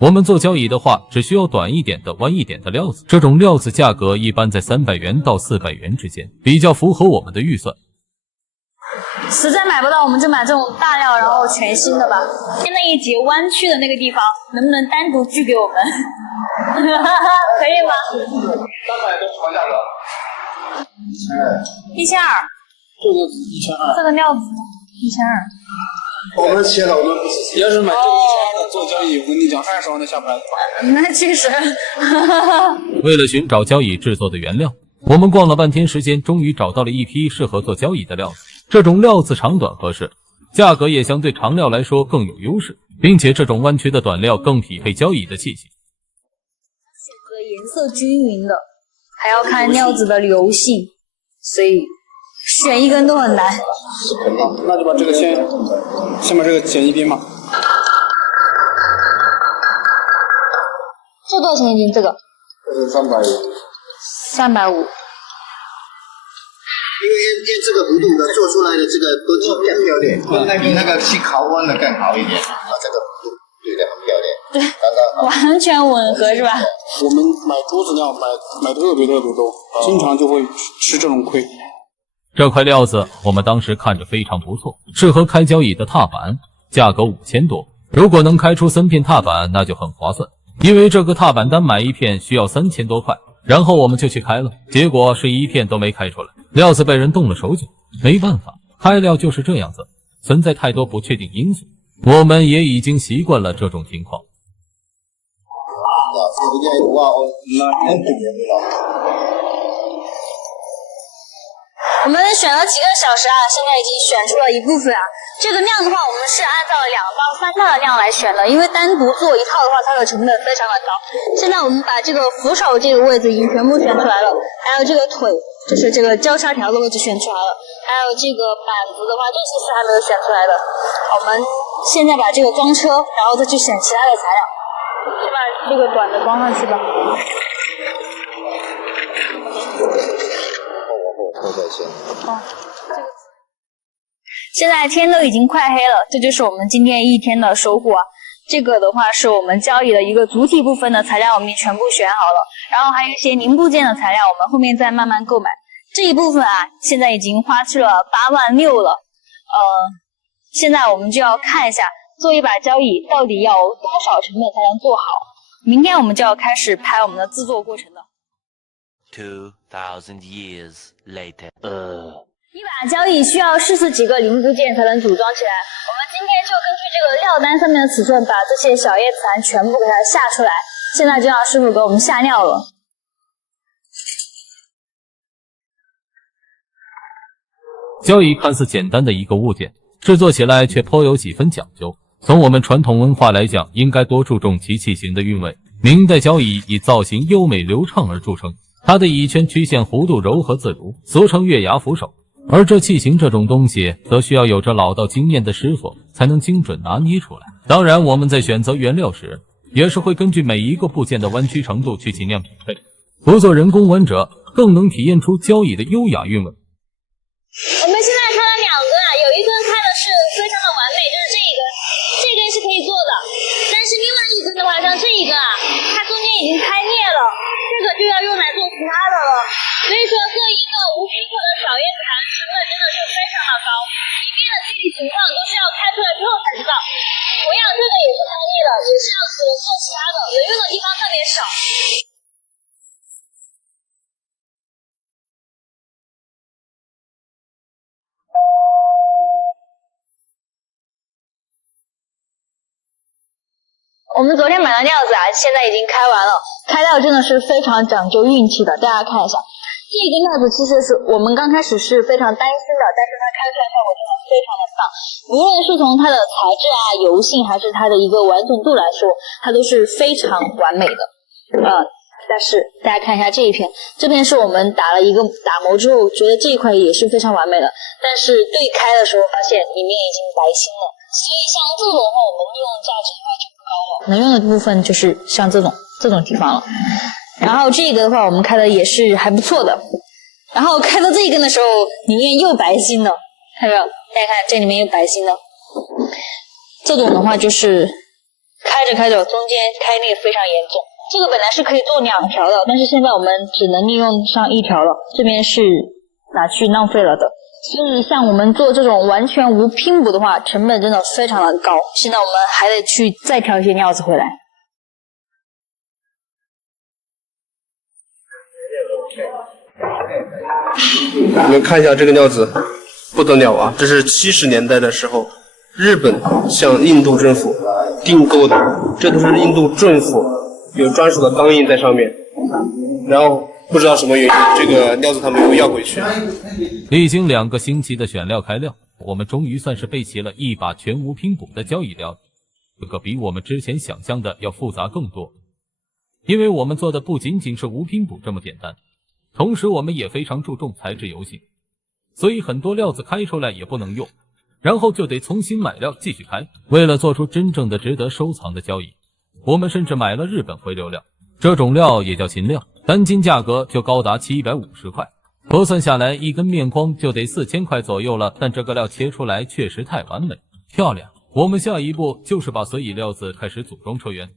我们做交椅的话，只需要短一点的、弯一点的料子，这种料子价格一般在300元到400元之间，比较符合我们的预算。实在买不到，我们就买这种大料，然后全新的吧。那一节弯曲的那个地方，能不能单独锯给我们？可以吗？300多什么价格？1200。这个1200。这个料子1200。我们切了，我们不是。要是买这个1200的做交椅，我跟你讲20万的下不来。那确实。为了寻找交椅制作的原料，我们逛了半天时间，终于找到了一批适合做交椅的料子。这种料子长短合适，价格也相对长料来说更有优势，并且这种弯曲的短料更匹配交椅的气息。选择颜色均匀的，还要看料子的流性，所以选一根都很难。那就把这个先把这个剪一边嘛。这多少钱一斤？这个？这是350。350。因为这个弧度呢，做出来的这个都挺漂亮，那比那个细烤弯的更好一点。这个弧度对的很漂亮，对，刚刚完全吻合是吧？我们买竹子料买特别多，经常就会吃这种亏。这块料子我们当时看着非常不错，适合开交椅的踏板，价格5000多。如果能开出3片踏板，那就很划算，因为这个踏板单买1片需要3000多块。然后我们就去开了，结果是1片都没开出来，料子被人动了手脚。没办法，开料就是这样子，存在太多不确定因素，我们也已经习惯了这种情况。我们选了几个小时啊，现在已经选出了一部分啊。这个量的话，我们是按照2到3套的量来选的，因为单独做一套的话，它的成本非常的高。现在我们把这个扶手这个位置已经全部选出来了，还有这个腿，就是这个交叉条的位置选出来了，还有这个板子的话，这些是还没有选出来的。我们现在把这个装车，然后再去选其他的材料，先把这个短的装上去吧。后在先。哦，这个。现在天都已经快黑了，这就是我们今天一天的收获啊。这个的话是我们交易的一个主体部分的材料，我们全部选好了，然后还有一些零部件的材料，我们后面再慢慢购买。这一部分啊，现在已经花去了86000了。现在我们就要看一下做一把交椅到底要多少成本才能做好。明天我们就要开始拍我们的制作过程了。2000 years later. 一把交椅需要40几个零部件才能组装起来。我们今天就根据这个料单上面的尺寸，把这些小叶子盘全部给它下出来。现在就让师傅给我们下料了。交椅看似简单的一个物件，制作起来却颇有几分讲究。从我们传统文化来讲，应该多注重其器型的韵味。明代交椅以造型优美流畅而著称，它的椅圈曲线弧度柔和自如，俗称月牙扶手。而这器型这种东西，则需要有着老道经验的师傅才能精准拿捏出来。当然，我们在选择原料时，也是会根据每一个部件的弯曲程度去尽量匹配，不做人工弯折，更能体现出交椅的优雅韵味。我们现在开了2根啊，有一根开的是非常的完美，就是这一根，这根是可以做的。但是另外一根的话，像这一根啊，它中间已经开裂了，这个就要用来做其他的了。所以说，这一个无拼口的小叶子盘成本真的是非常的高，里面的具体情况都是要开出来之后才知道。同样，这个也是开裂的，也是要只能做其他的，能用的地方特别少。我们昨天买的料子啊，现在已经开完了。开料真的是非常讲究运气的，大家看一下，这根料子其实是我们刚开始是非常担心的，但是它开出来效果真的非常的棒。无论是从它的材质啊、油性，还是它的一个完整度来说，它都是非常完美的。但是大家看一下这一片，这边是我们打了一个打磨之后，觉得这一块也是非常完美的，但是对开的时候发现里面已经白芯了，所以像这种的话，我们利用价值的话就不高了。能用的部分就是像这种地方了。然后这个的话，我们开的也是还不错的。然后开到这一根的时候，里面又白芯了，看到没有？大家看这里面又白芯了。这种的话就是开着开着，中间开裂非常严重。这个本来是可以做2条的，但是现在我们只能利用上1条了，这边是拿去浪费了的。所以像我们做这种完全无拼补的话，成本真的非常的高。现在我们还得去再挑一些料子回来。你们看一下这个料子，不得了啊！这是70年代的时候，日本向印度政府订购的，这都是印度政府有专属的钢印在上面。然后不知道什么原因，这个料子他没有要回去。历经2个星期的选料开料，我们终于算是备齐了一把全无拼补的交椅料。这个比我们之前想象的要复杂更多，因为我们做的不仅仅是无拼补这么简单，同时我们也非常注重材质油性，所以很多料子开出来也不能用，然后就得重新买料继续开。为了做出真正的值得收藏的交椅，我们甚至买了日本回流料，这种料也叫秦料，单斤价格就高达750块，核算下来一根面光就得4000块左右了。但这个料切出来确实太完美漂亮，我们下一步就是把所有料子开始组装车源。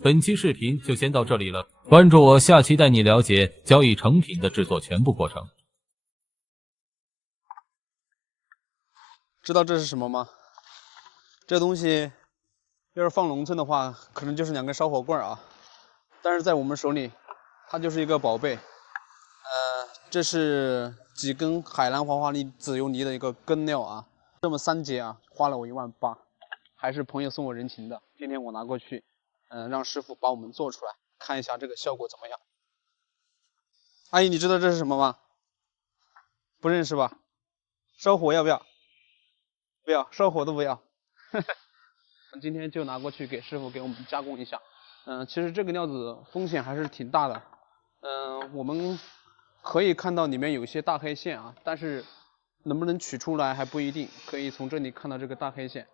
本期视频就先到这里了，关注我，下期带你了解交椅成品的制作全部过程。知道这是什么吗？这东西要是放农村的话，可能就是2根烧火棍啊，但是在我们手里，它就是一个宝贝。这是几根海南黄花梨籽油泥的一个根料啊，这么3节啊，花了我18000，还是朋友送我人情的。今天我拿过去，让师傅把我们做出来，看一下这个效果怎么样。阿姨，你知道这是什么吗？不认识吧？烧火要不要？不要，烧火都不要。今天就拿过去给师傅给我们加工一下。其实这个料子风险还是挺大的。我们可以看到里面有一些大黑线啊，但是能不能取出来还不一定。可以从这里看到这个大黑线，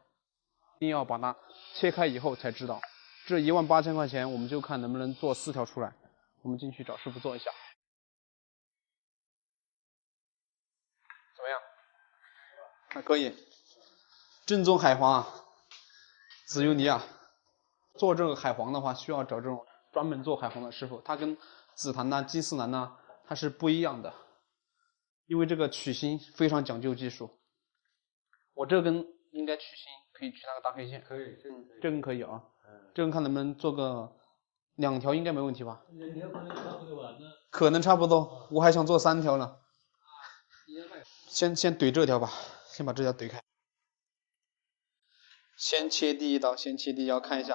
一定要把它切开以后才知道。这18000块钱，我们就看能不能做4条出来。我们进去找师傅做一下。怎么样？还可以。正宗海黄啊，紫油泥啊。做这个海黄的话，需要找这种专门做海黄的师傅，它跟紫檀呐、金丝楠呐，它是不一样的，因为这个取芯非常讲究技术。我这根应该取芯可以取那个大黑线，可以，这根可以啊，这根看能不能做个2条，应该没问题吧？可能差不多，我还想做3条呢。先怼这条吧，先把这条怼开。先切第一刀，先切第一刀，看一下。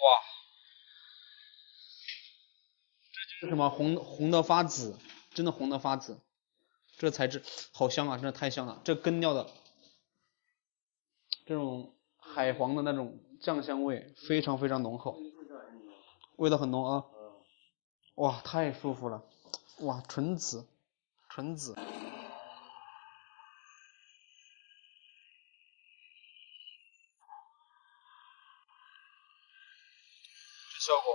哇，这就是什么红的发紫，真的红的发紫。这个材质好香啊，真的太香了。这根料的这种海黄的那种酱香味非常非常浓厚，味道很浓啊。哇，太舒服了。哇，纯紫，纯紫。效果，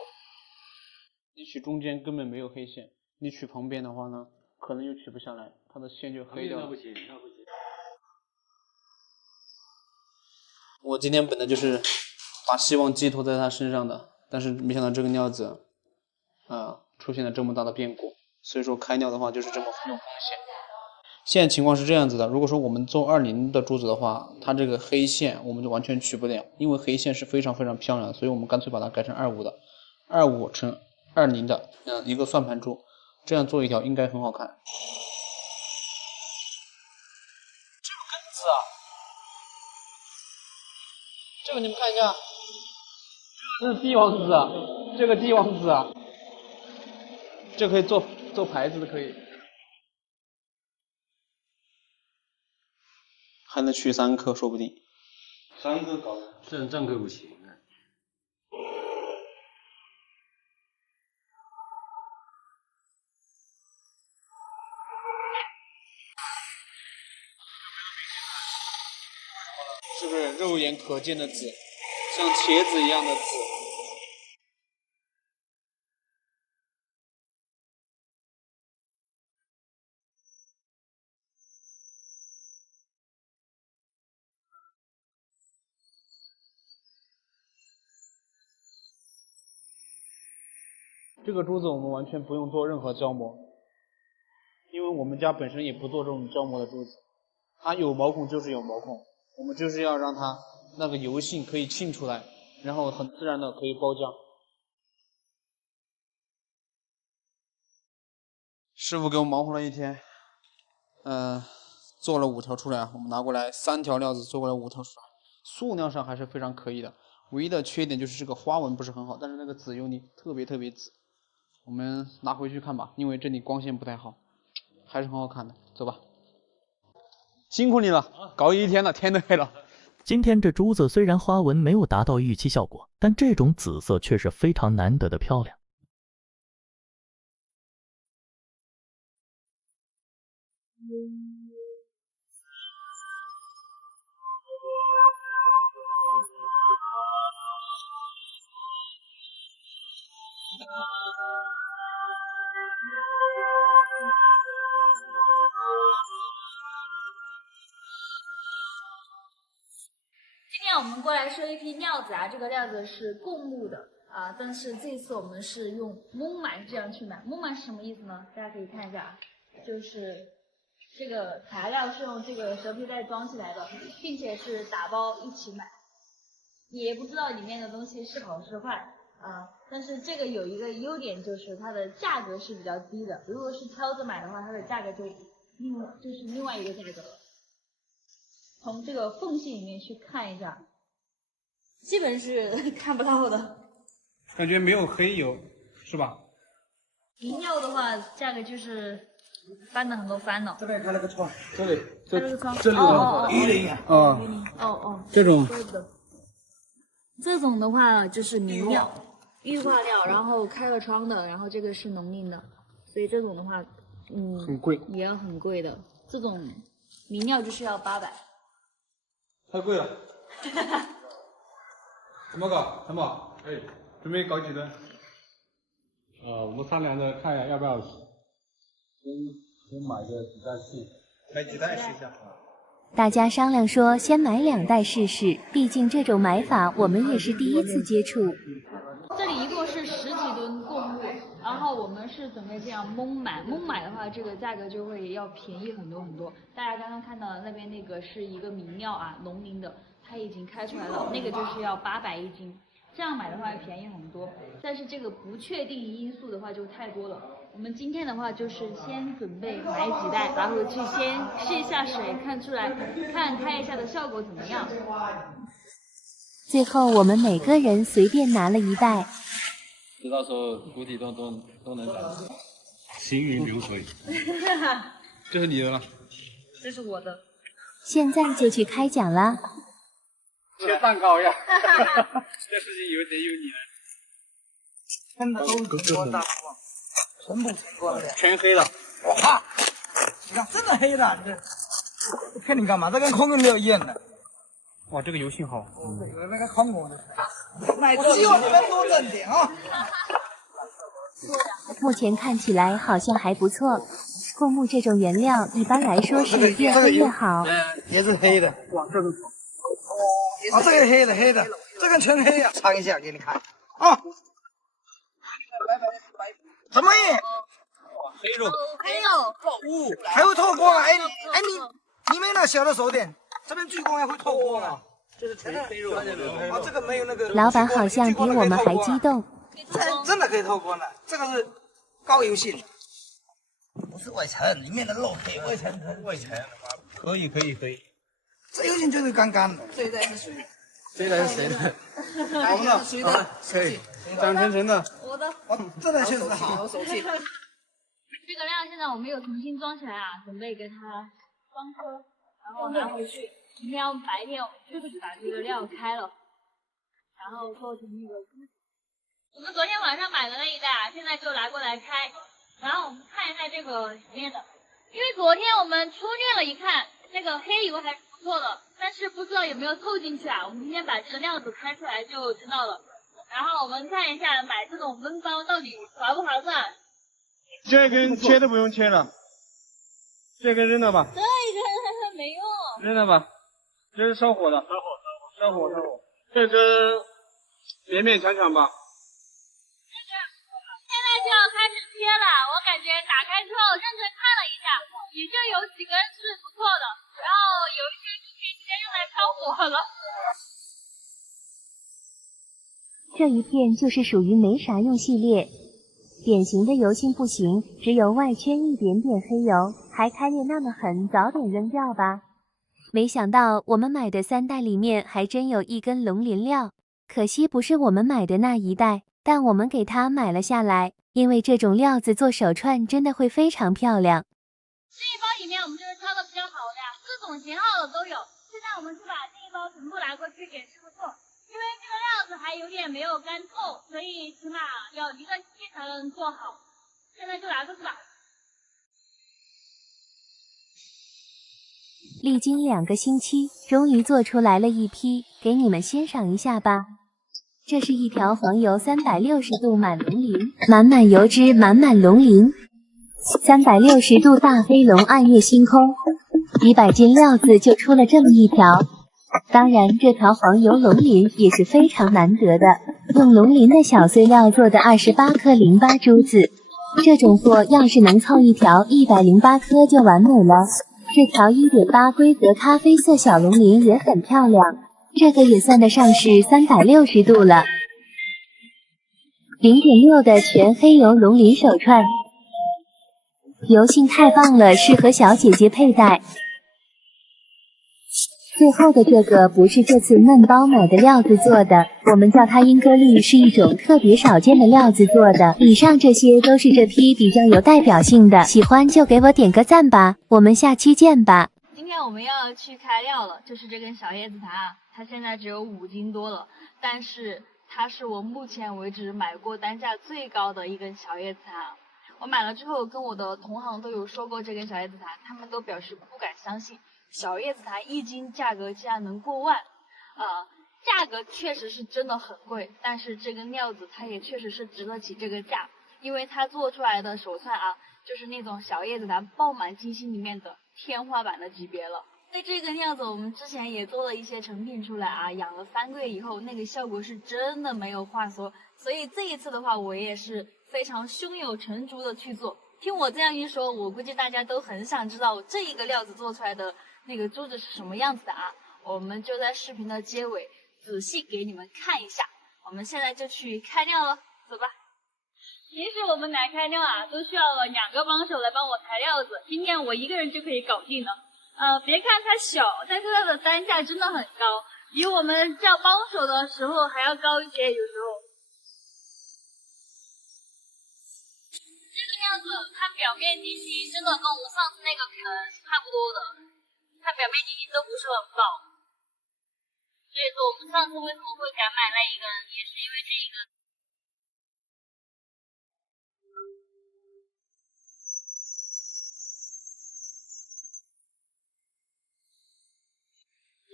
你取中间根本没有黑线，你取旁边的话呢，可能又取不下来，它的线就黑掉了。我今天本来就是把希望寄托在他身上的，但是没想到这个料子，出现了这么大的变故，所以说开料的话就是这么有风险。现在情况是这样子的，如果说我们做20的珠子的话，它这个黑线我们就完全取不了，因为黑线是非常非常漂亮的，所以我们干脆把它改成25的，25乘20的，一个算盘珠，这样做一条应该很好看。这个根子啊，这个你们看一下，这是帝王紫啊，这个帝王紫啊，这可以做牌子的可以。还能取3颗，说不定。3颗搞正颗不行啊。是不是肉眼可见的紫，像茄子一样的紫？这个珠子我们完全不用做任何胶膜，因为我们家本身也不做这种胶膜的珠子，它有毛孔就是有毛孔，我们就是要让它那个油性可以沁出来，然后很自然的可以包浆。师傅给我忙活了一天，做了5条出来啊，我们拿过来3条料子做过来5条出来，数量上还是非常可以的，唯一的缺点就是这个花纹不是很好，但是那个紫油泥特别紫。我们拿回去看吧，因为这里光线不太好，还是很好看的。走吧，辛苦你了，搞1天了，天都黑了。今天这珠子虽然花纹没有达到预期效果，但这种紫色却是非常难得的漂亮。今天我们过来说一批料子啊，这个料子是贡木的啊，但是这次我们是用蒙满这样去买。蒙满是什么意思呢？大家可以看一下啊，就是这个材料是用这个蛇皮袋装起来的，并且是打包一起买，也不知道里面的东西是好是坏啊。但是这个有一个优点，就是它的价格是比较低的，如果是挑着买的话，它的价格就是另外一个价格了。从这个缝隙里面去看一下，基本是看不到的。感觉没有黑油，是吧？明料的话，价格就是翻了很多翻了。这边看那个窗，这里，这个窗，这里这种，这种的话就是明料，玉化料，然后开了窗的，然后这个是农林的，所以这种的话，很贵，也要很贵的。这种明料就是要800。太贵了。怎么搞？陈宝，准备搞几吨？我们商量着看一下要不要先买个几袋气。买几袋试一下。大家商量说先买2袋试试，毕竟这种买法我们也是第一次接触。这里一共是10几吨贡物，然后我们是准备这样蒙买的话，这个价格就会要便宜很多很多。大家刚刚看到的那边那个是一个明料啊，农林的，它已经开出来了，那个就是要800一斤。这样买的话便宜很多，但是这个不确定因素的话就太多了。我们今天的话就是先准备买几袋，然后去先试一下水，看出来看开一下的效果怎么样。最后我们每个人随便拿了1袋。这到时候估计都能打。行云流水。这是你的了。这是我的。现在就去开奖啦！切蛋糕呀！这事情得有你了。真的都是多大方，全部过了，全黑了。哇！你看，真的黑的，这骗你干嘛？这跟空运没有一样的。哇，这个油信号。有那个空工的。我希望你们多挣点啊！目前看起来好像还不错。贡木这种原料一般来说是越黑越好。也是黑的。哇，这个。啊，这个黑的，这个全黑呀！尝一下给你看啊。怎么样？黑肉。黑肉。还会透光啊！哎，你们那小的手点，这边聚光还会透光啊。这是纯黑肉。啊，这个没有那个。老板好像比我们还激动。真的可以透光的，这个是高油性，不是外层，里面的肉可以外层。可以。这油性就是干干的。这袋是谁的？我们的。谁的？可以。张晨晨的。我的。这袋确实好。这个料现在我们有重新装起来啊，准备给它装车，然后拿回去。明天白天我们就把这个料开了，然后做成那个。我们昨天晚上买的那一袋啊，现在就拿过来开，然后我们看一下这个里面的，因为昨天我们粗略了一看，那个黑油还是不错的，但是不知道有没有透进去啊。我们今天把这个料子开出来就知道了。然后我们看一下买这种焖包到底划不划算。这根切都不用切了，这根扔了吧。这一根没用。扔了吧，这是烧火的。烧火。这根扁勉强吧。现在就要开始切了，我感觉打开之后认真看了一下，也就有几根是不错的，然后有一些就可以直接用来烧火了。这一片就是属于没啥用系列，典型的油性不行，只有外圈一点点黑油，还开裂那么狠，早点扔掉吧。没想到我们买的3袋里面还真有1根龙鳞料，可惜不是我们买的那1袋。但我们给它买了下来，因为这种料子做手串真的会非常漂亮。这一包里面我们就是挑的比较好的呀，各种型号的都有。现在我们就把这一包全部拿过去给师傅做，因为这个料子还有点没有干透，所以起码要1个星期才能做好。现在就拿过去吧。历经2个星期，终于做出来了一批，给你们欣赏一下吧。这是一条黄油360度满龙鳞，满油脂，满龙鳞，360度大飞龙暗月星空，100斤料子就出了这么一条。当然，这条黄油龙鳞也是非常难得的，用龙鳞的小碎料做的28颗08珠子，这种货要是能凑一条108颗就完美了。这条1.8规格咖啡色小龙鳞也很漂亮。这个也算得上是360度了。0.6的全黑油龙鳞手串，油性太棒了，适合小姐姐佩戴。最后的这个不是这次焖包买的料子做的，我们叫它英格丽，是一种特别少见的料子做的。以上这些都是这批比较有代表性的，喜欢就给我点个赞吧，我们下期见吧。今天我们要去开料了，就是这根小叶子茶，它现在只有5斤多了，但是它是我目前为止买过单价最高的一根小叶子茶。我买了之后跟我的同行都有说过这根小叶子茶，他们都表示不敢相信小叶子茶1斤价格竟然能过万。价格确实是真的很贵，但是这根料子它也确实是值得起这个价，因为它做出来的手串啊，就是那种小叶子茶爆满金星里面的天花板的级别了。对这个料子，我们之前也做了一些成品出来啊，养了3个月以后，那个效果是真的没有话说。所以这一次的话，我也是非常胸有成竹的去做。听我这样一说，我估计大家都很想知道这一个料子做出来的那个珠子是什么样子的啊。我们就在视频的结尾仔细给你们看一下。我们现在就去开料了，走吧。平时我们来开料啊，都需要2个帮手来帮我抬料子，今天我一个人就可以搞定了。别看它小，但是它的单价真的很高，比我们叫帮手的时候还要高一些，有时候。这个料子它表面晶芯真的跟我们上次那个可能是差不多的，它表面晶芯都不是很爆，所以说我们上次为什么会敢买那一个，也是因为这一个。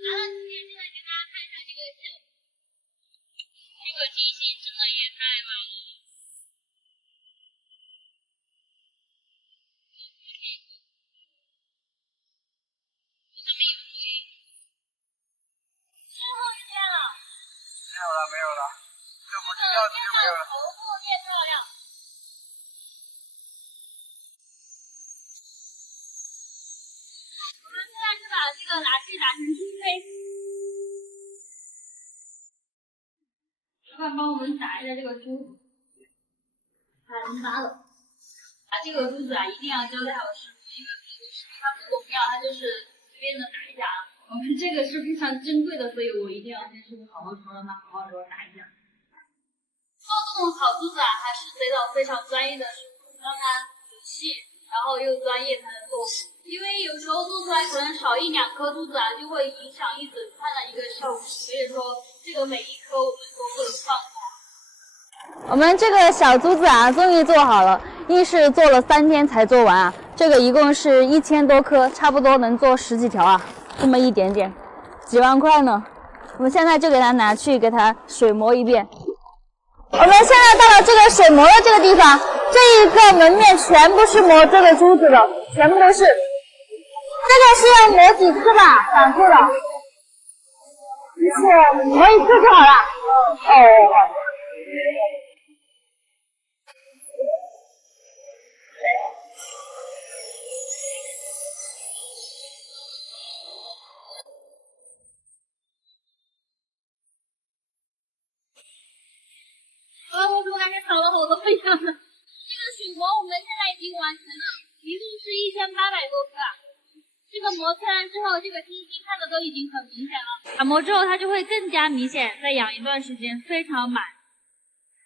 好了，现在给大家看一下这个线，这个晶芯真的也太满了。最后一天了。没有了，这不是料子就没有了。头部越漂亮。我们现在是把这个拿去打成珠胚。快帮我们打一下这个珠子，太麻了。打这个珠子啊，一定要交代好师傅，因为很多师傅他不懂料，他就是随便的打一下啊。我们这个是非常珍贵的，所以我一定要跟师傅好好说，让他好好给我打一下。做这种好珠子啊，还是得找非常专业的师傅，让他仔细，然后又专业才能做。因为有时候做出来可能少1、2颗珠子啊，就会影响一整串的一个效果。所以说，这个每一颗我们都不能放过。我们这个小珠子啊，终于做好了，一是做了3天才做完啊。这个一共是1000多颗，差不多能做10几条啊，这么一点点，几万块呢。我们现在就给它拿去给它水磨一遍。我们现在到了这个水磨的这个地方，这一个门面全部是磨这个珠子的，全部都是。这个是要磨几次吧？反复的。是磨1次就好了。哦。我怎么感觉少了好多一样呢？这个水磨我们现在已经完成了，一共是1800多颗啊。这个磨出来之后，这个晶芯看的都已经很明显了。打磨之后它就会更加明显，再养一段时间非常满。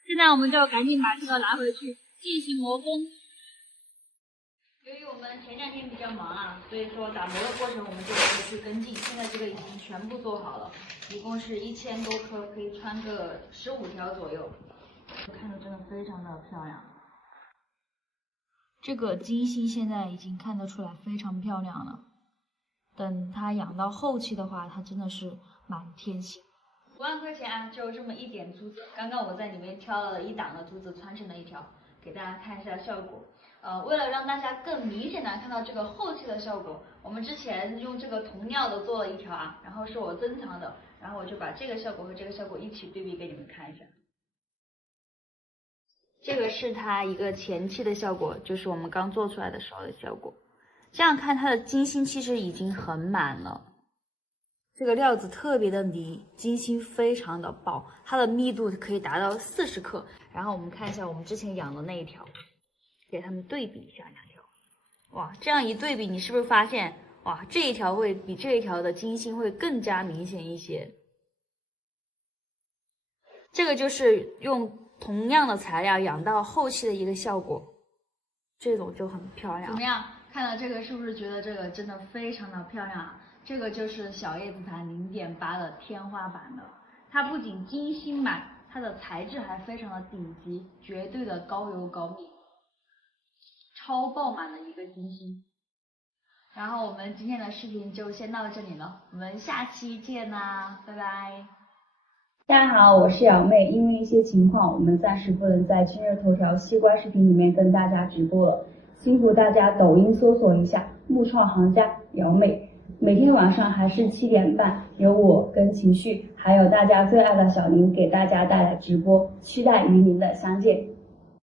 现在我们就赶紧把这个拿回去进行磨工。由于我们前2天比较忙啊，所以说打磨的过程我们就没有去跟进。现在这个已经全部做好了，一共是1000多颗，可以穿个15条左右。看着真的非常的漂亮，这个晶芯现在已经看得出来非常漂亮了。等它养到后期的话，它真的是满天星。5万块钱啊，就这么一点珠子。刚刚我在里面挑了1档的珠子，穿成了1条，给大家看一下效果。为了让大家更明显的看到这个后期的效果，我们之前用这个铜料的做了1条啊，然后是我珍藏的，然后我就把这个效果和这个效果一起对比给你们看一下。这个是它一个前期的效果，就是我们刚做出来的时候的效果。这样看它的晶芯其实已经很满了，这个料子特别的泥，晶芯非常的爆，它的密度可以达到40克。然后我们看一下我们之前养的那一条，给它们对比一下2条。哇，这样一对比，你是不是发现哇，这一条会比这一条的晶芯会更加明显一些？这个就是用同样的材料养到后期的一个效果，这种就很漂亮。怎么样？看到这个是不是觉得这个真的非常的漂亮啊？这个就是小叶紫檀0.8的天花板的，它不仅晶芯满，它的材质还非常的顶级，绝对的高油高密，超爆满的一个晶芯。然后我们今天的视频就先到这里了，我们下期见啦，拜拜。大家好，我是瑶妹。因为一些情况，我们暂时不能在今日头条西瓜视频里面跟大家直播了。辛苦大家抖音搜索一下木创行家姚妹，每天晚上还是7点半，有我跟情绪，还有大家最爱的小林给大家带来直播，期待与您的相见。